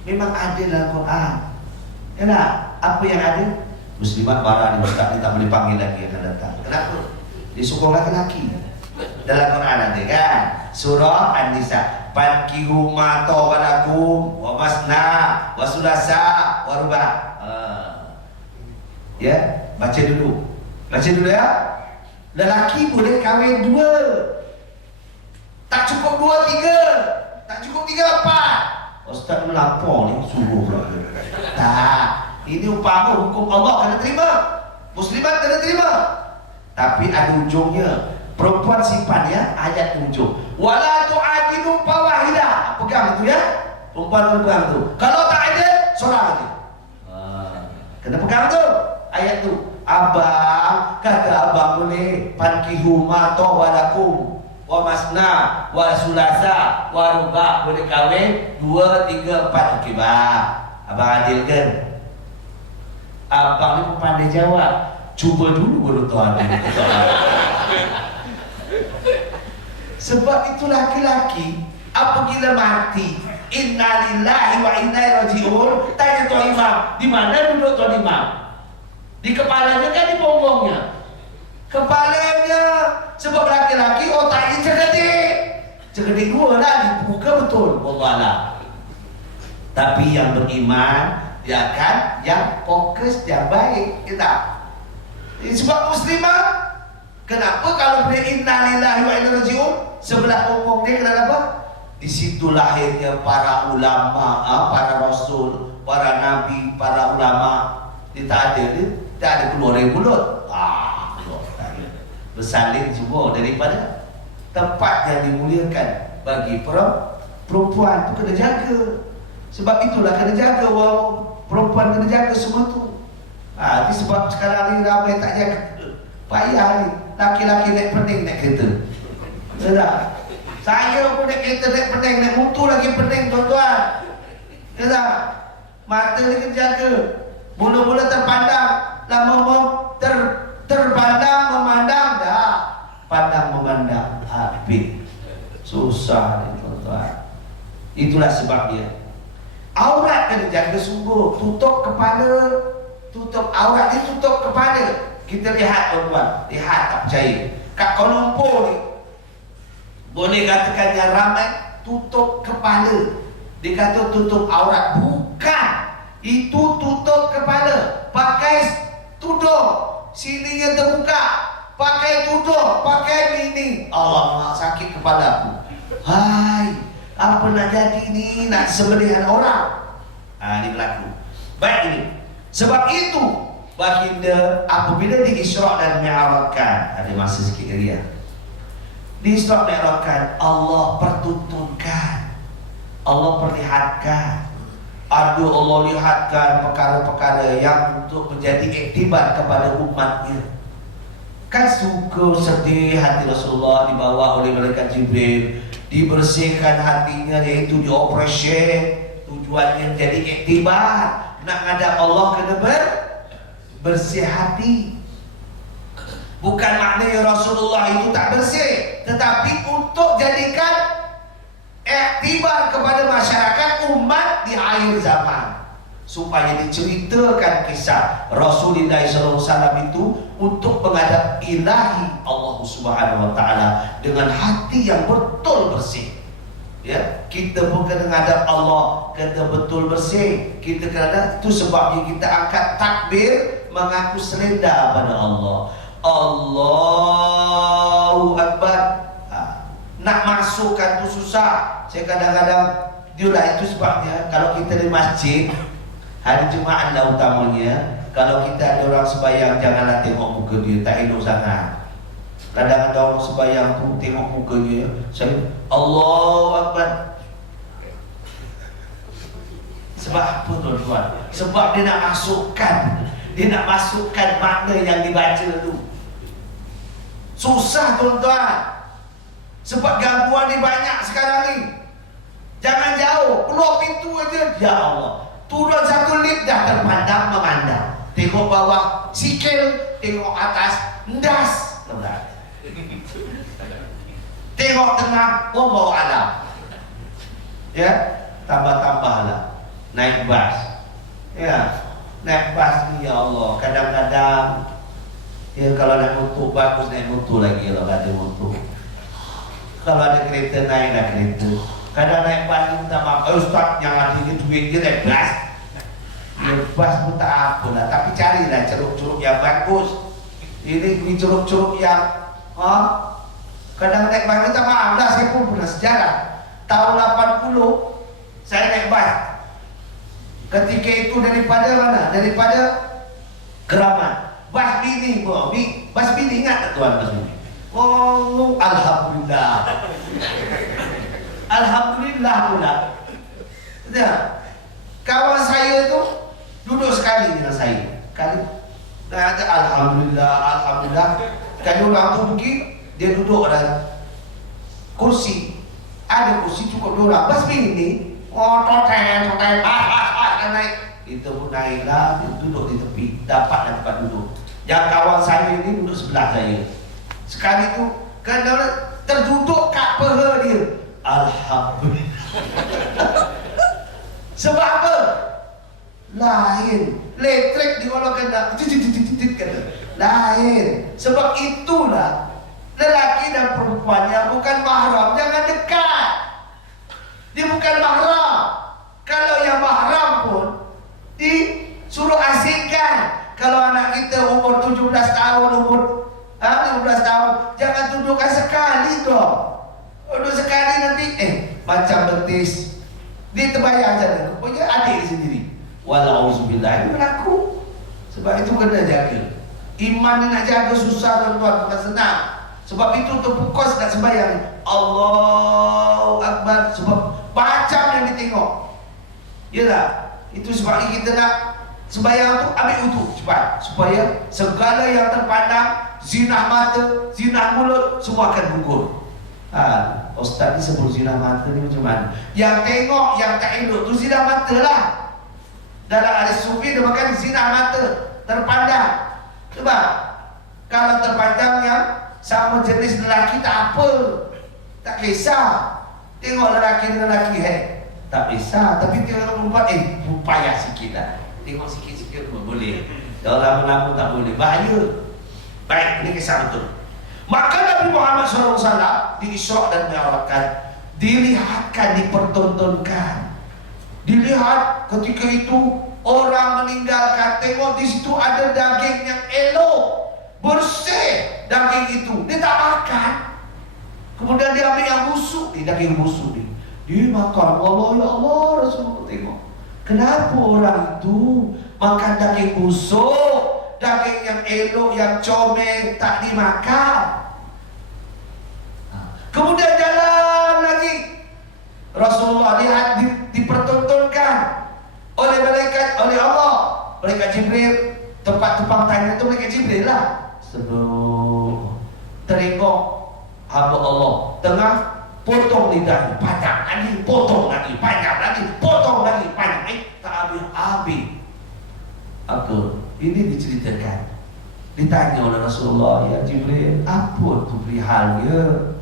Memang ada dalam Quran. Ya tak? Apa yang ada? Muslimat marah ni, ustaz ni tak boleh panggil lagi akan datang. Kenapa? Dia sokong laki-laki. Dalam Quran ada kan? Surah An-Nisa, fankihu ma tawalakum wa masna wa sulasa wa ruba. Ya, baca dulu ya. Lelaki boleh kahwin 2, tak cukup 2, 3, tak cukup 3, 4. Ustaz melapor ni suruh pula. Tak, ini umpama hukum Allah kena terima, muslimat kena terima. Tapi ada ujungnya. Perempuan simpan ya ayat ujung. Wala tu'adilu fawahida. Pegang itu ya. Perempuan pegang tu. Kalau tak ada, solat lagi. Kena pegang tu ayat tu. Abang, kata abang boleh pankihu ma tawalakum wa masna wa sulasa wa ruba, boleh kahwin 2, 3, 4. Okey bang, abang adil kan? Abang ni pun pandai jawab. Cuba dulu baru tuan. Sebab itu laki-laki apabila mati, inna lillahi wa inna ilaihi raji'un, tanya tuan imam, di mana duduk tuan imam? Di kepalanya kan di punggungnya? Kepalanya. Sebab laki-laki otaknya cegedik 2 lah, dibuka betul. Wallahualam. Tapi yang beriman dia akan yang fokus, yang baik, kita. Sebab muslimah, kenapa kalau dia inna lillahi wa inna ilaihi raji'un, sebelah punggung dia kenapa apa? Di situ lahirnya para ulama, para rasul, para nabi, para ulama. Dia tak ada keluar dari mulut. Bersalin semua daripada tempat yang dimuliakan. Bagi perempuan tu kena jaga. Sebab itulah kena jaga, perempuan kena jaga semua tu. Itu sebab sekarang ni ramai tak jaga. Payah ni. Laki-laki naik pening naik kereta. Tak? Saya pun naik kereta naik pening, naik motor lagi pening tuan-tuan. Tak? Mata ni kena jaga. Mula-mula terpandang, lama-lama terpandang, memandang dah. Pandang memandang habis. Susah ni tuan-tuan. Itulah sebab dia. Aurat kena jaga sungguh. Tutup kepala. Tutup aurat ni, tutup kepala. Kita lihat tuan-tuan. Lihat tak percaya. Kat Kuala Lumpur ni, boleh katakan yang ramai tutup kepala. Dia kata tutup aurat. Bukan. Itu tutup kepala. Pakai tudung. Sininya terbuka. Pakai tudung. Pakai mini. Allah, sakit kepala aku. Hai, apa nak jadi ni? Nak sembelihan orang. Ini berlaku. Baik ini. Sebab itu baginda apabila di Isra' dan Mi'rajkan, ada masa sikit lagi ya. Di Isra' Mi'rajkan, Allah pertuntunkan, Allah perlihatkan. Ada Allah lihatkan perkara-perkara yang untuk menjadi iktibar kepada umatnya. Kan suka sedih hati Rasulullah dibawa oleh malaikat Jibril, dibersihkan hatinya, iaitu dioperasi. Tujuannya menjadi iktibar. Nak ngadap Allah kena bersih hati. Bukan maknanya Rasulullah itu tak bersih, tetapi untuk jadikan iktibar kepada masyarakat umat di akhir zaman, supaya diceritakan kisah Rasulullah SAW itu untuk menghadap ilahi Allah Subhanahu Wa Taala dengan hati yang betul bersih. Ya, kita pun kena menghadap Allah kena betul bersih. Kita kena, itu sebabnya kita angkat takbir mengaku selenda pada Allah. Allahu Akbar. Nak masukkan tu susah. Saya kadang-kadang itulah itu sebabnya kalau kita di masjid hari Jumaat lah utamanya, kalau kita ada orang sembahyang janganlah tengok muka dia, tak elok sangat. Kadang ada orang sembahyang tu tengok muka dia, saya Allahu Akbar. Sebab apa tuan-tuan? Sebab dia nak masukkan makna yang dibaca tu. Susah tuan-tuan. Sebab gangguan ni banyak sekarang ni. Jangan jauh, keluar pintu aja, ya Allah, turun satu lift dah terpandang memandang. Tengok bawah sikil, tengok atas ndas. Tengok tengah, wallahu alam. Ya, tambah-tambahlah. Naik bas. Ya, naik bas ni ya Allah, kadang-kadang ya kalau naik motor bagus, naik motor lagi kalau ada motor. Kalau ada kereta, naiklah kereta. Kadang naik bas ni minta maaf, Ustaz yang ada duit je naik bas. Ya, bas pun tak apalah, tapi carilah ceruk-ceruk yang bagus. Ini ceruk-ceruk yang kadang naik bas, minta maaf lah, saya pun pernah sejarah. Tahun 80 saya naik bas. Ketika itu daripada mana? Daripada Keramat. Bas bini, bas bini, ingat tak tuan bas bini? Oh, alhamdulillah. Alhamdulillah pula. Ya. Kawan saya tu duduk sekali dengan saya. Kali Kata alhamdulillah, alhamdulillah. Kan orang tu pergi, dia duduk dalam kursi. Ada kursi cukup 2 orang. Pas ini, toten, naik. Itu pun naiklah, dia duduk di tepi, dapatlah tempat duduk. Yang kawan saya ini duduk sebelah saya. Sekali tu, kena terduduk kat peha dia. Alhamdulillah. Sebab apa? Lain. Elektrik di walau kena kena. Lain. Sebab itulah lelaki dan perempuannya bukan mahram, jangan dekat. Dia bukan mahram. Kalau yang mahram pun disuruh asingkan. Kalau anak kita umur 17 tahun, umur 15 tahun, jangan dudukkan sekali dong. Duduk sekali nanti macam betis. Dia terbayang saja. Rupanya adik sendiri. Walauzubillah, itu berlaku. Sebab itu kena jaga. Iman ni nak jaga susah tuan-tuan, bukan senang. Sebab itu terpukus nak sembahyang, Allahu Akbar. Sebab macam yang ditengok. Ya tak? Itu sebab kita nak sembahyang tu ambil wudu cepat, supaya segala yang terpandang, zinah mata, zinah mulut, semua akan gugur. Ustaz ni sebut zinah mata ni macam mana? Yang tengok yang tak elok tu zinah mata lah. Dalam hadis sufi dia makan zinah mata, terpandang. Sebab kalau terpandang yang sama jenis lelaki tak apa, tak kisah. Tengok lelaki dengan lelaki tak kisah. Tapi tengok perempuan payah sikit lah. Tengok sikit-sikit pun boleh. Kalau lama-lama tak boleh, bahaya. Baik, ini kisah betul. Maka Nabi Muhammad SAW di Isra' dan Mi'rajkan dilihatkan, dipertontonkan. Dilihat ketika itu orang meninggalkan, tengok di situ ada daging yang elok, bersih daging itu. Dia tak makan. Kemudian dia ambil yang busuk, daging busuk ni. Dia makan. Allah, ya Allah, Rasulullah tengok. Kenapa orang itu makan daging busuk, daging yang elok, yang comel tak dimakan? Kemudian jalan lagi. Rasulullah lihat dipertontonkan oleh malaikat, oleh Allah, malaikat Jibril. Tempat tumpang tanya itu malaikat Jibril lah. Sebelum teringgok hamba Allah tengah potong lidah, panjang lagi, potong lagi, panjang lagi, potong lagi, panjang. Tak habis-habis. Apa? Ini diceritakan. Ditanya oleh Rasulullah, ya Jibril, apa tu perihalnya?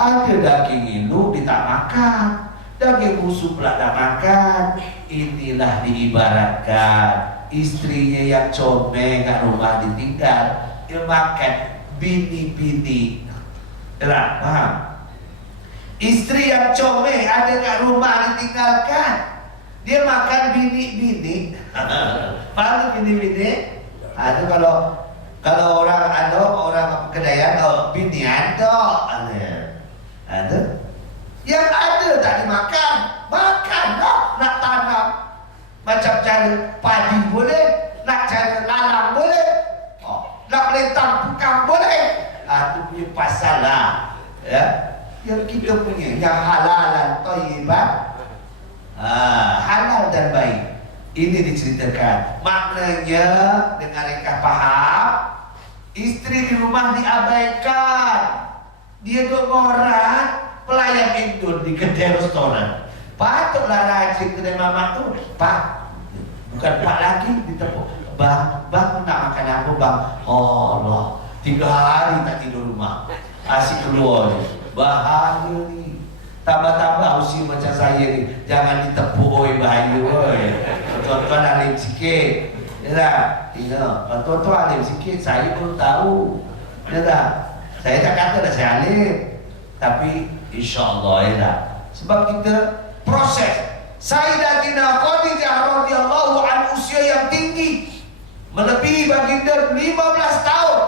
Ada daging elok dia tak makan, daging busuk pula tak makan. Inilah diibaratkan istrinya yang comel kat rumah ditinggal, dia makan bini-bini. Yalah, faham? Istri yang comel ada kat rumah ditinggalkan, dia makan bini-bini. Faham bini-bini? Ada kalau orang ada orang kedayan, bini ada. Yang ada tak dimakan, makan lah. Nak tanam macam cara padi boleh, nak cara lalang boleh, nak melintang pukang boleh. Itu punya pasal lah, ya. Yang kita punya yang halalan thayyiban, halal dan baik. Ini diceritakan. Maknanya dengan mereka faham, istri di rumah diabaikan. Dia duk ngorat pelayan Indon di kedai restoran. Patutlah rajin kedai mamak tu. Pak, bukan pak lagi ditepuk. Bang nak makan apa bang? Allah, 3 hari tak tidur rumah. Asyik keluar ni. Bahaya ni. Tambah-tambah usia macam saya ni, jangan ditepuk, oi, bahaya oi. Tuan-tuan alim sikit. Ya tak? Tengok, tuan-tuan alim sikit, saya pun tahu. Ya tak? Saya tak kata dah saya alim, tapi insya-Allah ya tak? Sebab kita proses. Sayyidatina Khadijah radhiyallahu anha usia yang tinggi, melebihi baginda 15 tahun.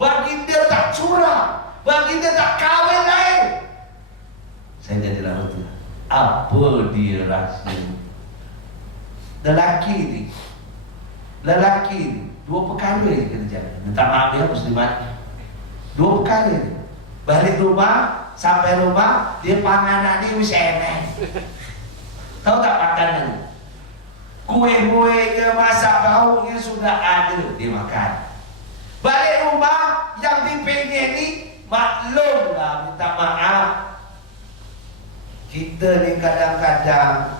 Baginda tak curang, baginda tak kahwin lain. Saya jadi lalu apa dia rahsia? Lelaki ni 2 perkara yang kena jaga. Minta maaf ya muslimat, 2 perkara ni. Balik rumah, sampai rumah dia panganan ni wis enak. Tahu tak makanan? kue-kuenya, masak baunya sudah ada dimakan. Balik rumah yang dipengeni maklumlah, minta maaf. Kita ni kadang-kadang,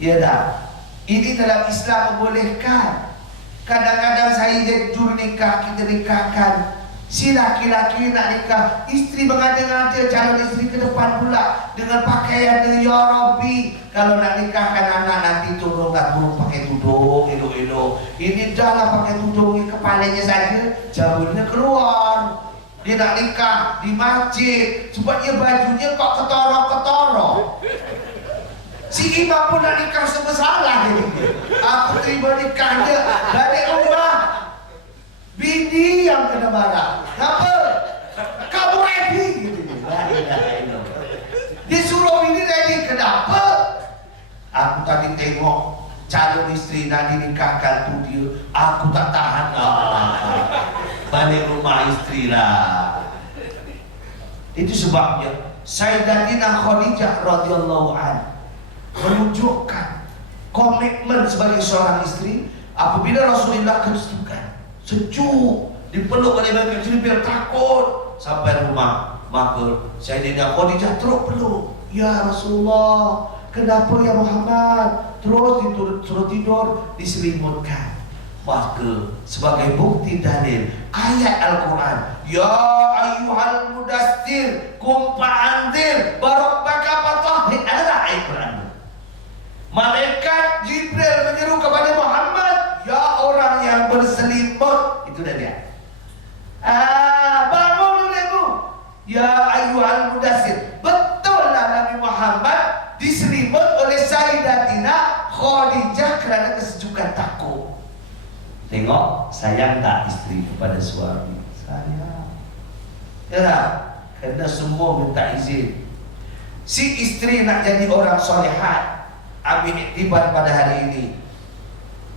ya dah, ini dalam Islam membolehkan. Kadang-kadang saya jadi juru nikah, kita nikahkan. Si laki-laki nak nikah, isteri mengada-ngada calon isteri ke depan pula dengan pakaian dia, ya Rabbi. Kalau nak nikahkan anak nanti tolong tak burung pakai tudung elok-elok. Ini dah lah pakai tudung ni kepalanya saja, jabulnya keluar. Dia nak nikah di masjid, sebab dia bajunya kok ketorok-ketorok. Si imam pun nak nikah sebesalah dia. Aku terima nikah dia dari rumah. Bini yang kena marah. Kenapa? Kamu ready gitu. Dia suruh bini ready. Kenapa? Aku tadi tengok calon isteri nak dinikahkan tu dia. Aku tak tahan lah. Balik rumah isteri lah. Itu sebabnya Sayyidatina Khadijah radhiyallahu anha menunjukkan komitmen sebagai seorang isteri. Apabila Rasulullah kesukaan, sejuk, dipeluk oleh mereka isteri biar takut. Sampai rumah, maka Sayyidatina Khadijah terus peluk. Ya Rasulullah, kenapa ya Muhammad? Terus suruh tidur, diselimutkan. Maka sebagai bukti dalil ayat Al-Quran, ya ayyuhal mudassir kum fa'anzir barabbaka fatahhir, adalah ayat Quran. Malaikat Jibril menyeru kepada Muhammad, ya orang yang berselimut. Itu dah dia. Bangun ibu. Ya ayyuhal mudassir. Betul lah Nabi Muhammad diselimut oleh Sayyidatina Khadijah kerana kesejukan takut. Tengok, sayang tak isteri kepada suami? Sayang. Ya, kerana semua minta izin. Si isteri nak jadi orang solehat, ambil iktibar pada hari ini.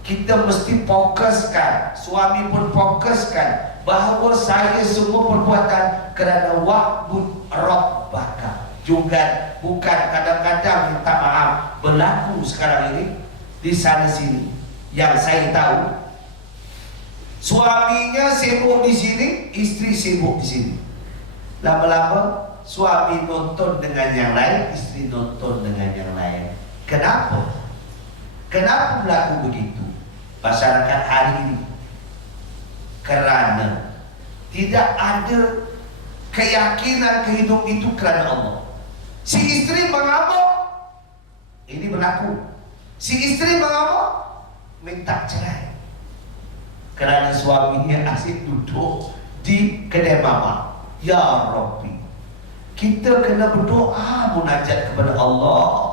Kita mesti fokuskan, suami pun fokuskan bahawa saya semua perbuatan kerana wa'bud rabbaka. Juga bukan kadang-kadang minta maaf berlaku sekarang ini di sana sini. Yang saya tahu, suaminya sibuk di sini, isteri sibuk di sini. Lama-lama suami nonton dengan yang lain, isteri nonton dengan yang lain. Kenapa? Kenapa berlaku begitu masyarakat hari ini? Kerana tidak ada keyakinan hidup itu kerana Allah. Si isteri mengamuk, ini berlaku. Si isteri mengamuk, minta cerai kerana suaminya asyik duduk di kedai mamak. Ya Rabbi, kita kena berdoa munajat kepada Allah.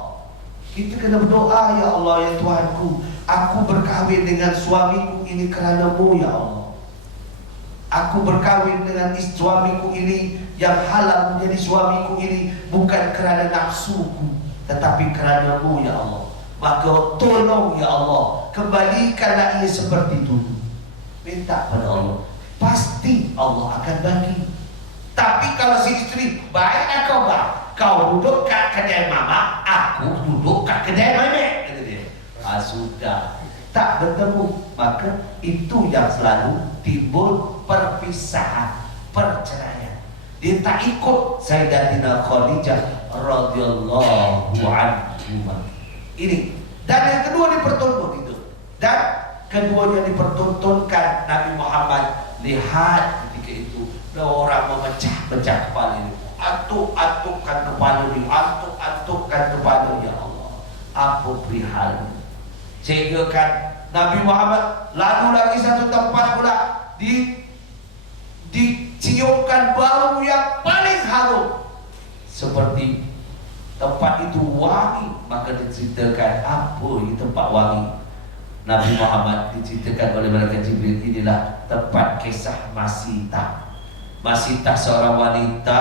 Kita kena berdoa, ya Allah, ya Tuhanku, aku berkahwin dengan suamiku ini kerana-Mu, ya Allah. Aku berkahwin dengan suamiku ini yang halal menjadi suamiku ini bukan kerana nafsuku, tetapi kerana-Mu, ya Allah. Maka tolong, ya Allah, kembalikanlah ia seperti dulu. Minta pada Allah, pasti Allah akan bagi. Tapi kalau si isteri, baik aku bang, kau duduk kat kedai mama, aku duduk kat kedai memek, kata dia. Sudah tak bertemu, maka itu yang selalu timbul perpisahan, perceraian. Dia tak ikut Sayyidatina Khadijah radhiyallahu anha. Ini. Dan yang kedua dipertuntut itu. Dan keduanya dipertuntunkan Nabi Muhammad. Lihat ketika itu ada orang memecah-pecah kepala ini. Atuk-atukkan kepala ini, atuk-atukkan kepala, ya Allah. Apa perihal? Sehingga kan Nabi Muhammad lalu lagi satu tempat pula diciumkan bau yang paling harum, seperti tempat itu wangi. Maka diceritakan apa ini tempat wangi. Nabi Muhammad diceritakan oleh malaikat Jibril, inilah tempat kisah Masitah. Masitah seorang wanita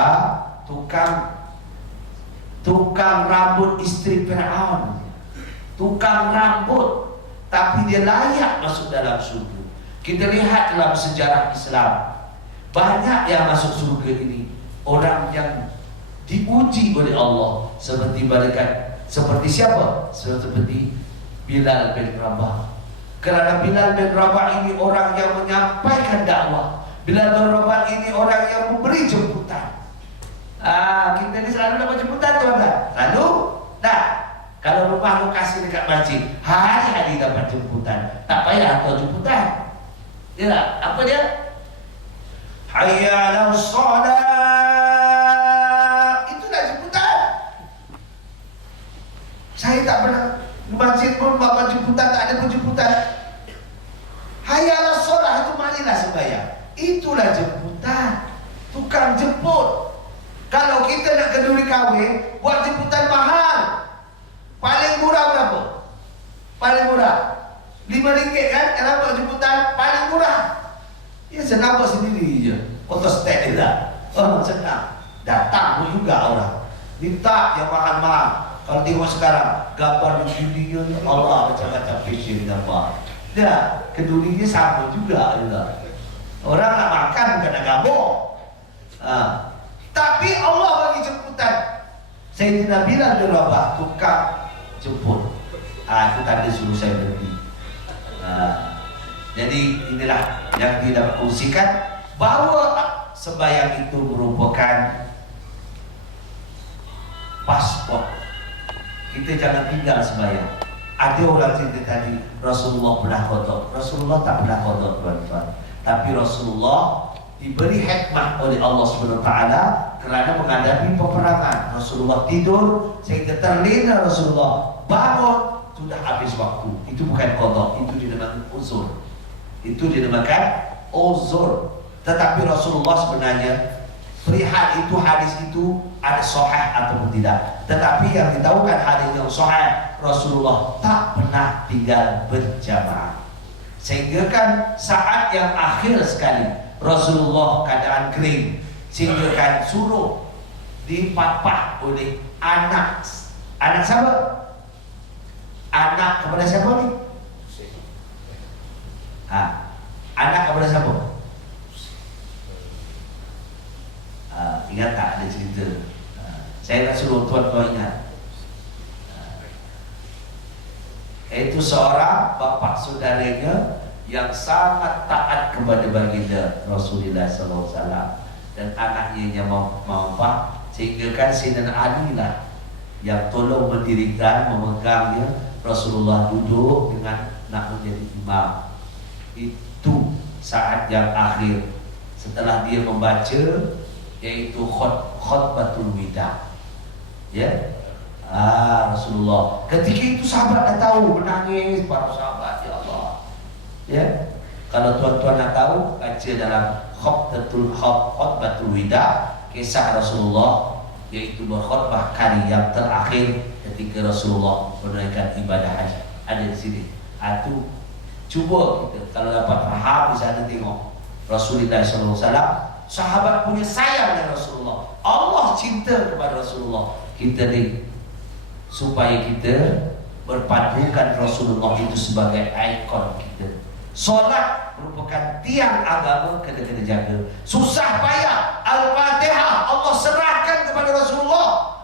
tukang rambut isteri Fir'aun, tukang rambut, tapi dia layak masuk dalam surga. Kita lihat dalam sejarah Islam, banyak yang masuk surga ini orang yang diuji oleh Allah, seperti malaikat. Seperti siapa? Seperti Bilal bin Rabah. Kerana Bilal bin Rabah ini orang yang menyampaikan dakwah. Bilal bin Rabah ini orang yang memberi jemputan. Kita ni selalu dapat jemputan, tuan-tuan. Lalu, kalau rumah lokasi dekat masjid, hari-hari dapat jemputan. Tak payah atau jemputan. Ya tak? Apa dia? Hayya 'alas shalah. Itulah jemputan. Saya tak pernah di masjid pun bawa jemputan, tak ada pun jemputan. Hayya 'alas shalah itu marilah sembahyang. Itulah jemputan. Tukang jemput. Kalau kita nak kenduri kahwin, buat jemputan mahal. Paling murah berapa? Paling murah RM5 kan? Kalau buat jemputan paling murah. Ya senang buat sendiri je. Photostat dia dah. Senang. Datang pun juga orang. Minta yang mahal-mahal. Kalau tengok sekarang gambar di video Allah macam-macam fashion gambar. Dah, kenduri dia sama juga juga. Orang nak makan bukan nak gabung. Tapi Allah bagi jemputan. Sayyidina Bilal bin Rabah tukang jemput. Itu tanda suruh saya berhenti. Jadi inilah yang tidak kongsikan, bahawa sembahyang itu merupakan paspor. Kita jangan tinggal sembahyang. Ada orang cerita tadi Rasulullah pernah qada. Rasulullah tak pernah qada, tuan-tuan. Tapi Rasulullah diberi hikmah oleh Allah SWT kerana menghadapi peperangan. Rasulullah tidur sehingga terlena, Rasulullah bangun, sudah habis waktu. Itu bukan qada, itu dinamakan uzur. Itu dinamakan uzur. Tetapi Rasulullah sebenarnya perihal itu, hadis itu ada sahih ataupun tidak. Tetapi yang ditahukan hadis yang sahih, Rasulullah tak pernah tinggal berjamaah. Sehingga kan saat yang akhir sekali Rasulullah keadaan kering, sehingga kan suruh dipapah oleh anak siapa? Anak kepada siapa ni? Anak kepada siapa? Ingat tak ada cerita? Saya nak suruh tuan-tuan ingat. Itu seorang bapa saudaranya yang sangat taat kepada baginda Rasulullah SAW, dan anaknya yang mampu, sehingga kan Sayyidina Ali lah yang tolong mendirikan, memegangnya. Rasulullah duduk dengan nak menjadi imam. Itu saat yang akhir setelah dia membaca, yaitu khutbatul wida. Ya, Rasulullah ketika itu sahabat dah tahu, menangis para sahabat. Ya Allah, ya, kalau tuan-tuan nak tahu, baca dalam khutbatul wida, kisah Rasulullah, yaitu berkhutbah kali yang terakhir ketika Rasulullah menunaikan ibadah haji. Ada di sini. Itu cuba kita kalau dapat faham, di sana tengok Rasulullah SAW, sahabat punya sayang dengan Rasulullah, Allah cinta kepada Rasulullah. Kita ni supaya kita berpadukan Rasulullah itu sebagai ikon kita. Solat merupakan tiang agama, kena jaga. Susah payah Al-Fatihah Allah serahkan kepada Rasulullah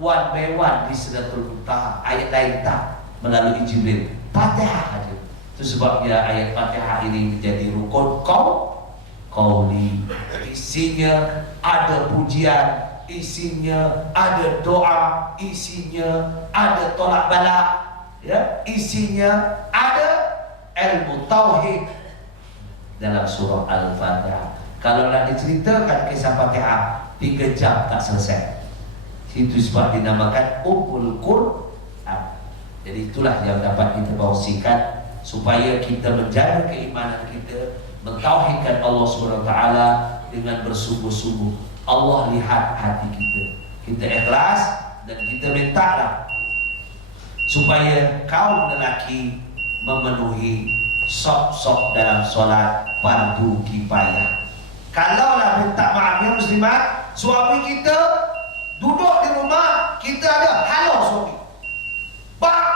one by one di Sidratul Muntaha. Ayat lain tak, melalui Jibril. Fatihah aja. Itu sebabnya ayat Fatihah ini menjadi rukun qauli. Isinya ada pujian, isinya ada doa, isinya ada tolak balak, ya, isinya ada ilmu tauhid dalam surah Al-Fatihah. Kalau nak diceritakan kisah Fatihah 3 jam tak selesai. Itu sebab dinamakan Ummul Quran. Jadi itulah yang dapat kita kongsikan supaya kita menjaga keimanan kita, mentauhidkan Allah SWT dengan bersungguh-sungguh. Allah lihat hati kita, kita ikhlas, dan kita mintalah supaya kaum lelaki memenuhi sok-sok dalam solat fardu kifayah. Kalaulah minta maaf ya muslimat, suami kita duduk di rumah, kita ada halo suami, bang,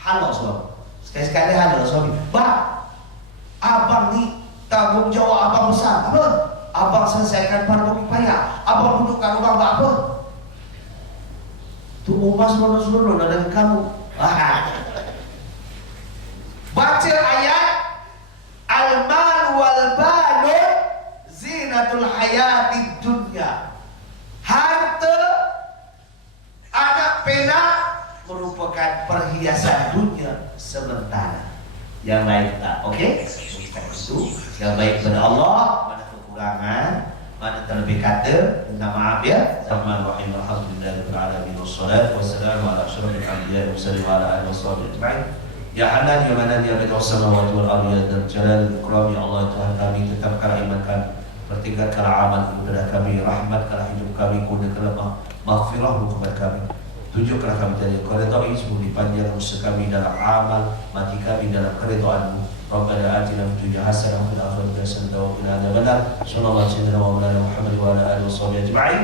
halo suami, sekali-sekali halo suami, bang, abang ni tanggung jawab abang besar. Apa? Abang selesaikan fardu kifayah, abang duduk kat rumah buat apa? Tu rumah seluruh-seluruh ada kamu. hayatid dunya. Harta, anak penak merupakan perhiasan dunia sementara. Yang lain tak. Okey? Itu yang baik kepada Allah, mana kekurangan, mana terlebih kata, minta maaf ya. Bismillahirrahmanirrahim. Alhamdulillahirabbil alamin wassalatu wassalamu ala asyrafil anbiya'i wa sallallahu ala alihi washabihi ajma'in. Ya Hanan ya Manan ya Badi'us samawati wal ardi ya Dzal Jalali wal Ikram, ya Allah Tuhan kami, tetapkanlah iman kami, pertingkatkanlah amal ibadah kami, rahmatkanlah hidup kami, kurniakanlah maghfirah kepada kami. Tunjukkanlah kami dari keridhaan semua, dipanjang usaha kami dalam amal, mati kami dalam keridhaan-Mu. Rabbana atina fid dunya hasanah wa fil akhirati hasanah wa qina adzabannar. Sallallahu alaihi wa sallam wa ala Muhammad wa ala alihi washabihi ajma'in.